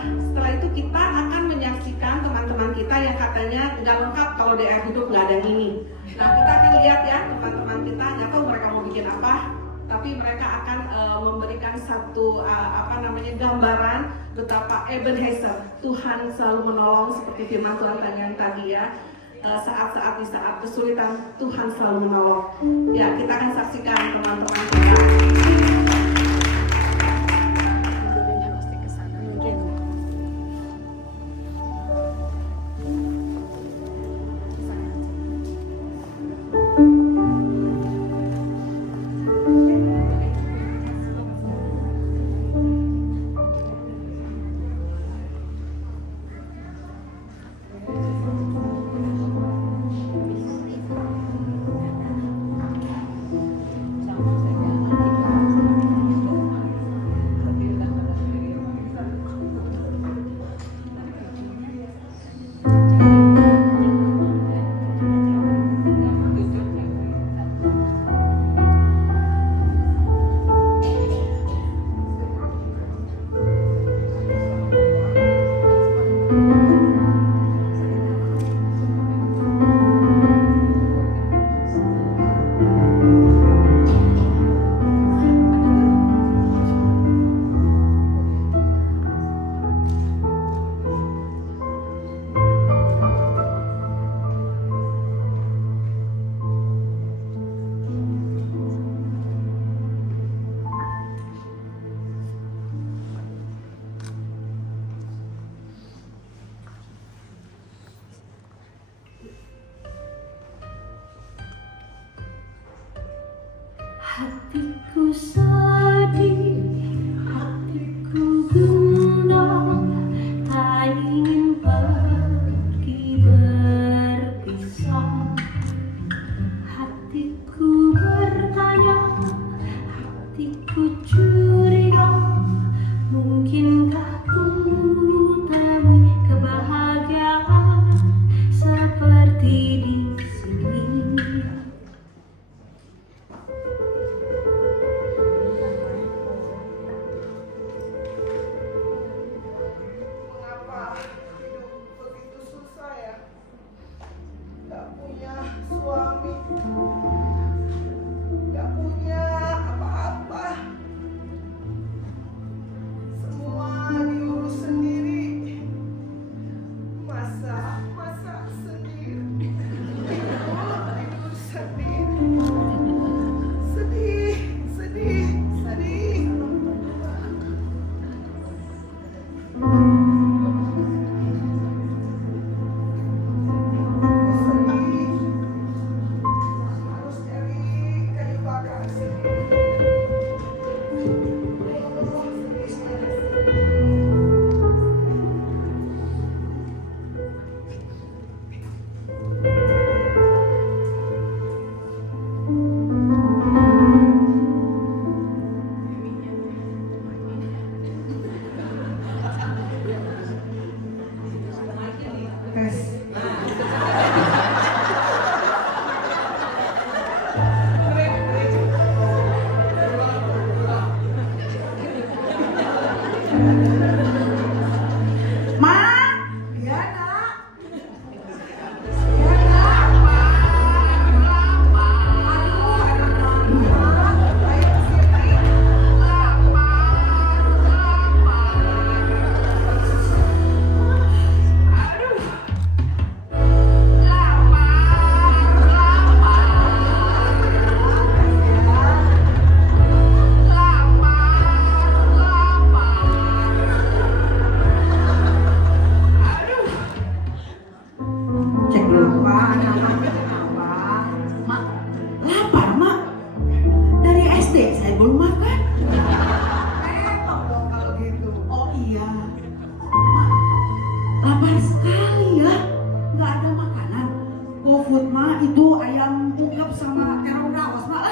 Setelah itu kita akan menyaksikan teman-teman kita yang katanya nggak lengkap kalau di Air Hidup nggak ada ini. Nah kita akan lihat ya teman-teman kita, nggak tahu mereka mau bikin apa, tapi mereka akan memberikan satu gambaran betapa Ebenezer, Tuhan selalu menolong seperti firman Tuhan yang tadi ya. saat-saat di saat kesulitan Tuhan selalu menolong. Ya, kita akan saksikan teman-teman kita. Hatiku sedih, hatiku gundah, tak ingin pergi berpisah. Hatiku bertanya, hatiku curiga, mungkinkah ku temui kebahagiaan seperti di sini. Mengapa hidup begitu susah ya? Gak punya suami, gak punya apa-apa, semua diurus sendiri. Masak sendiri, tidur sendiri. Sedih. Harus cari kayu bakar sendiri. Lapar sekali ya, nggak ada makanan. GoFood mah itu ayam ungkep sama terong rawas mah.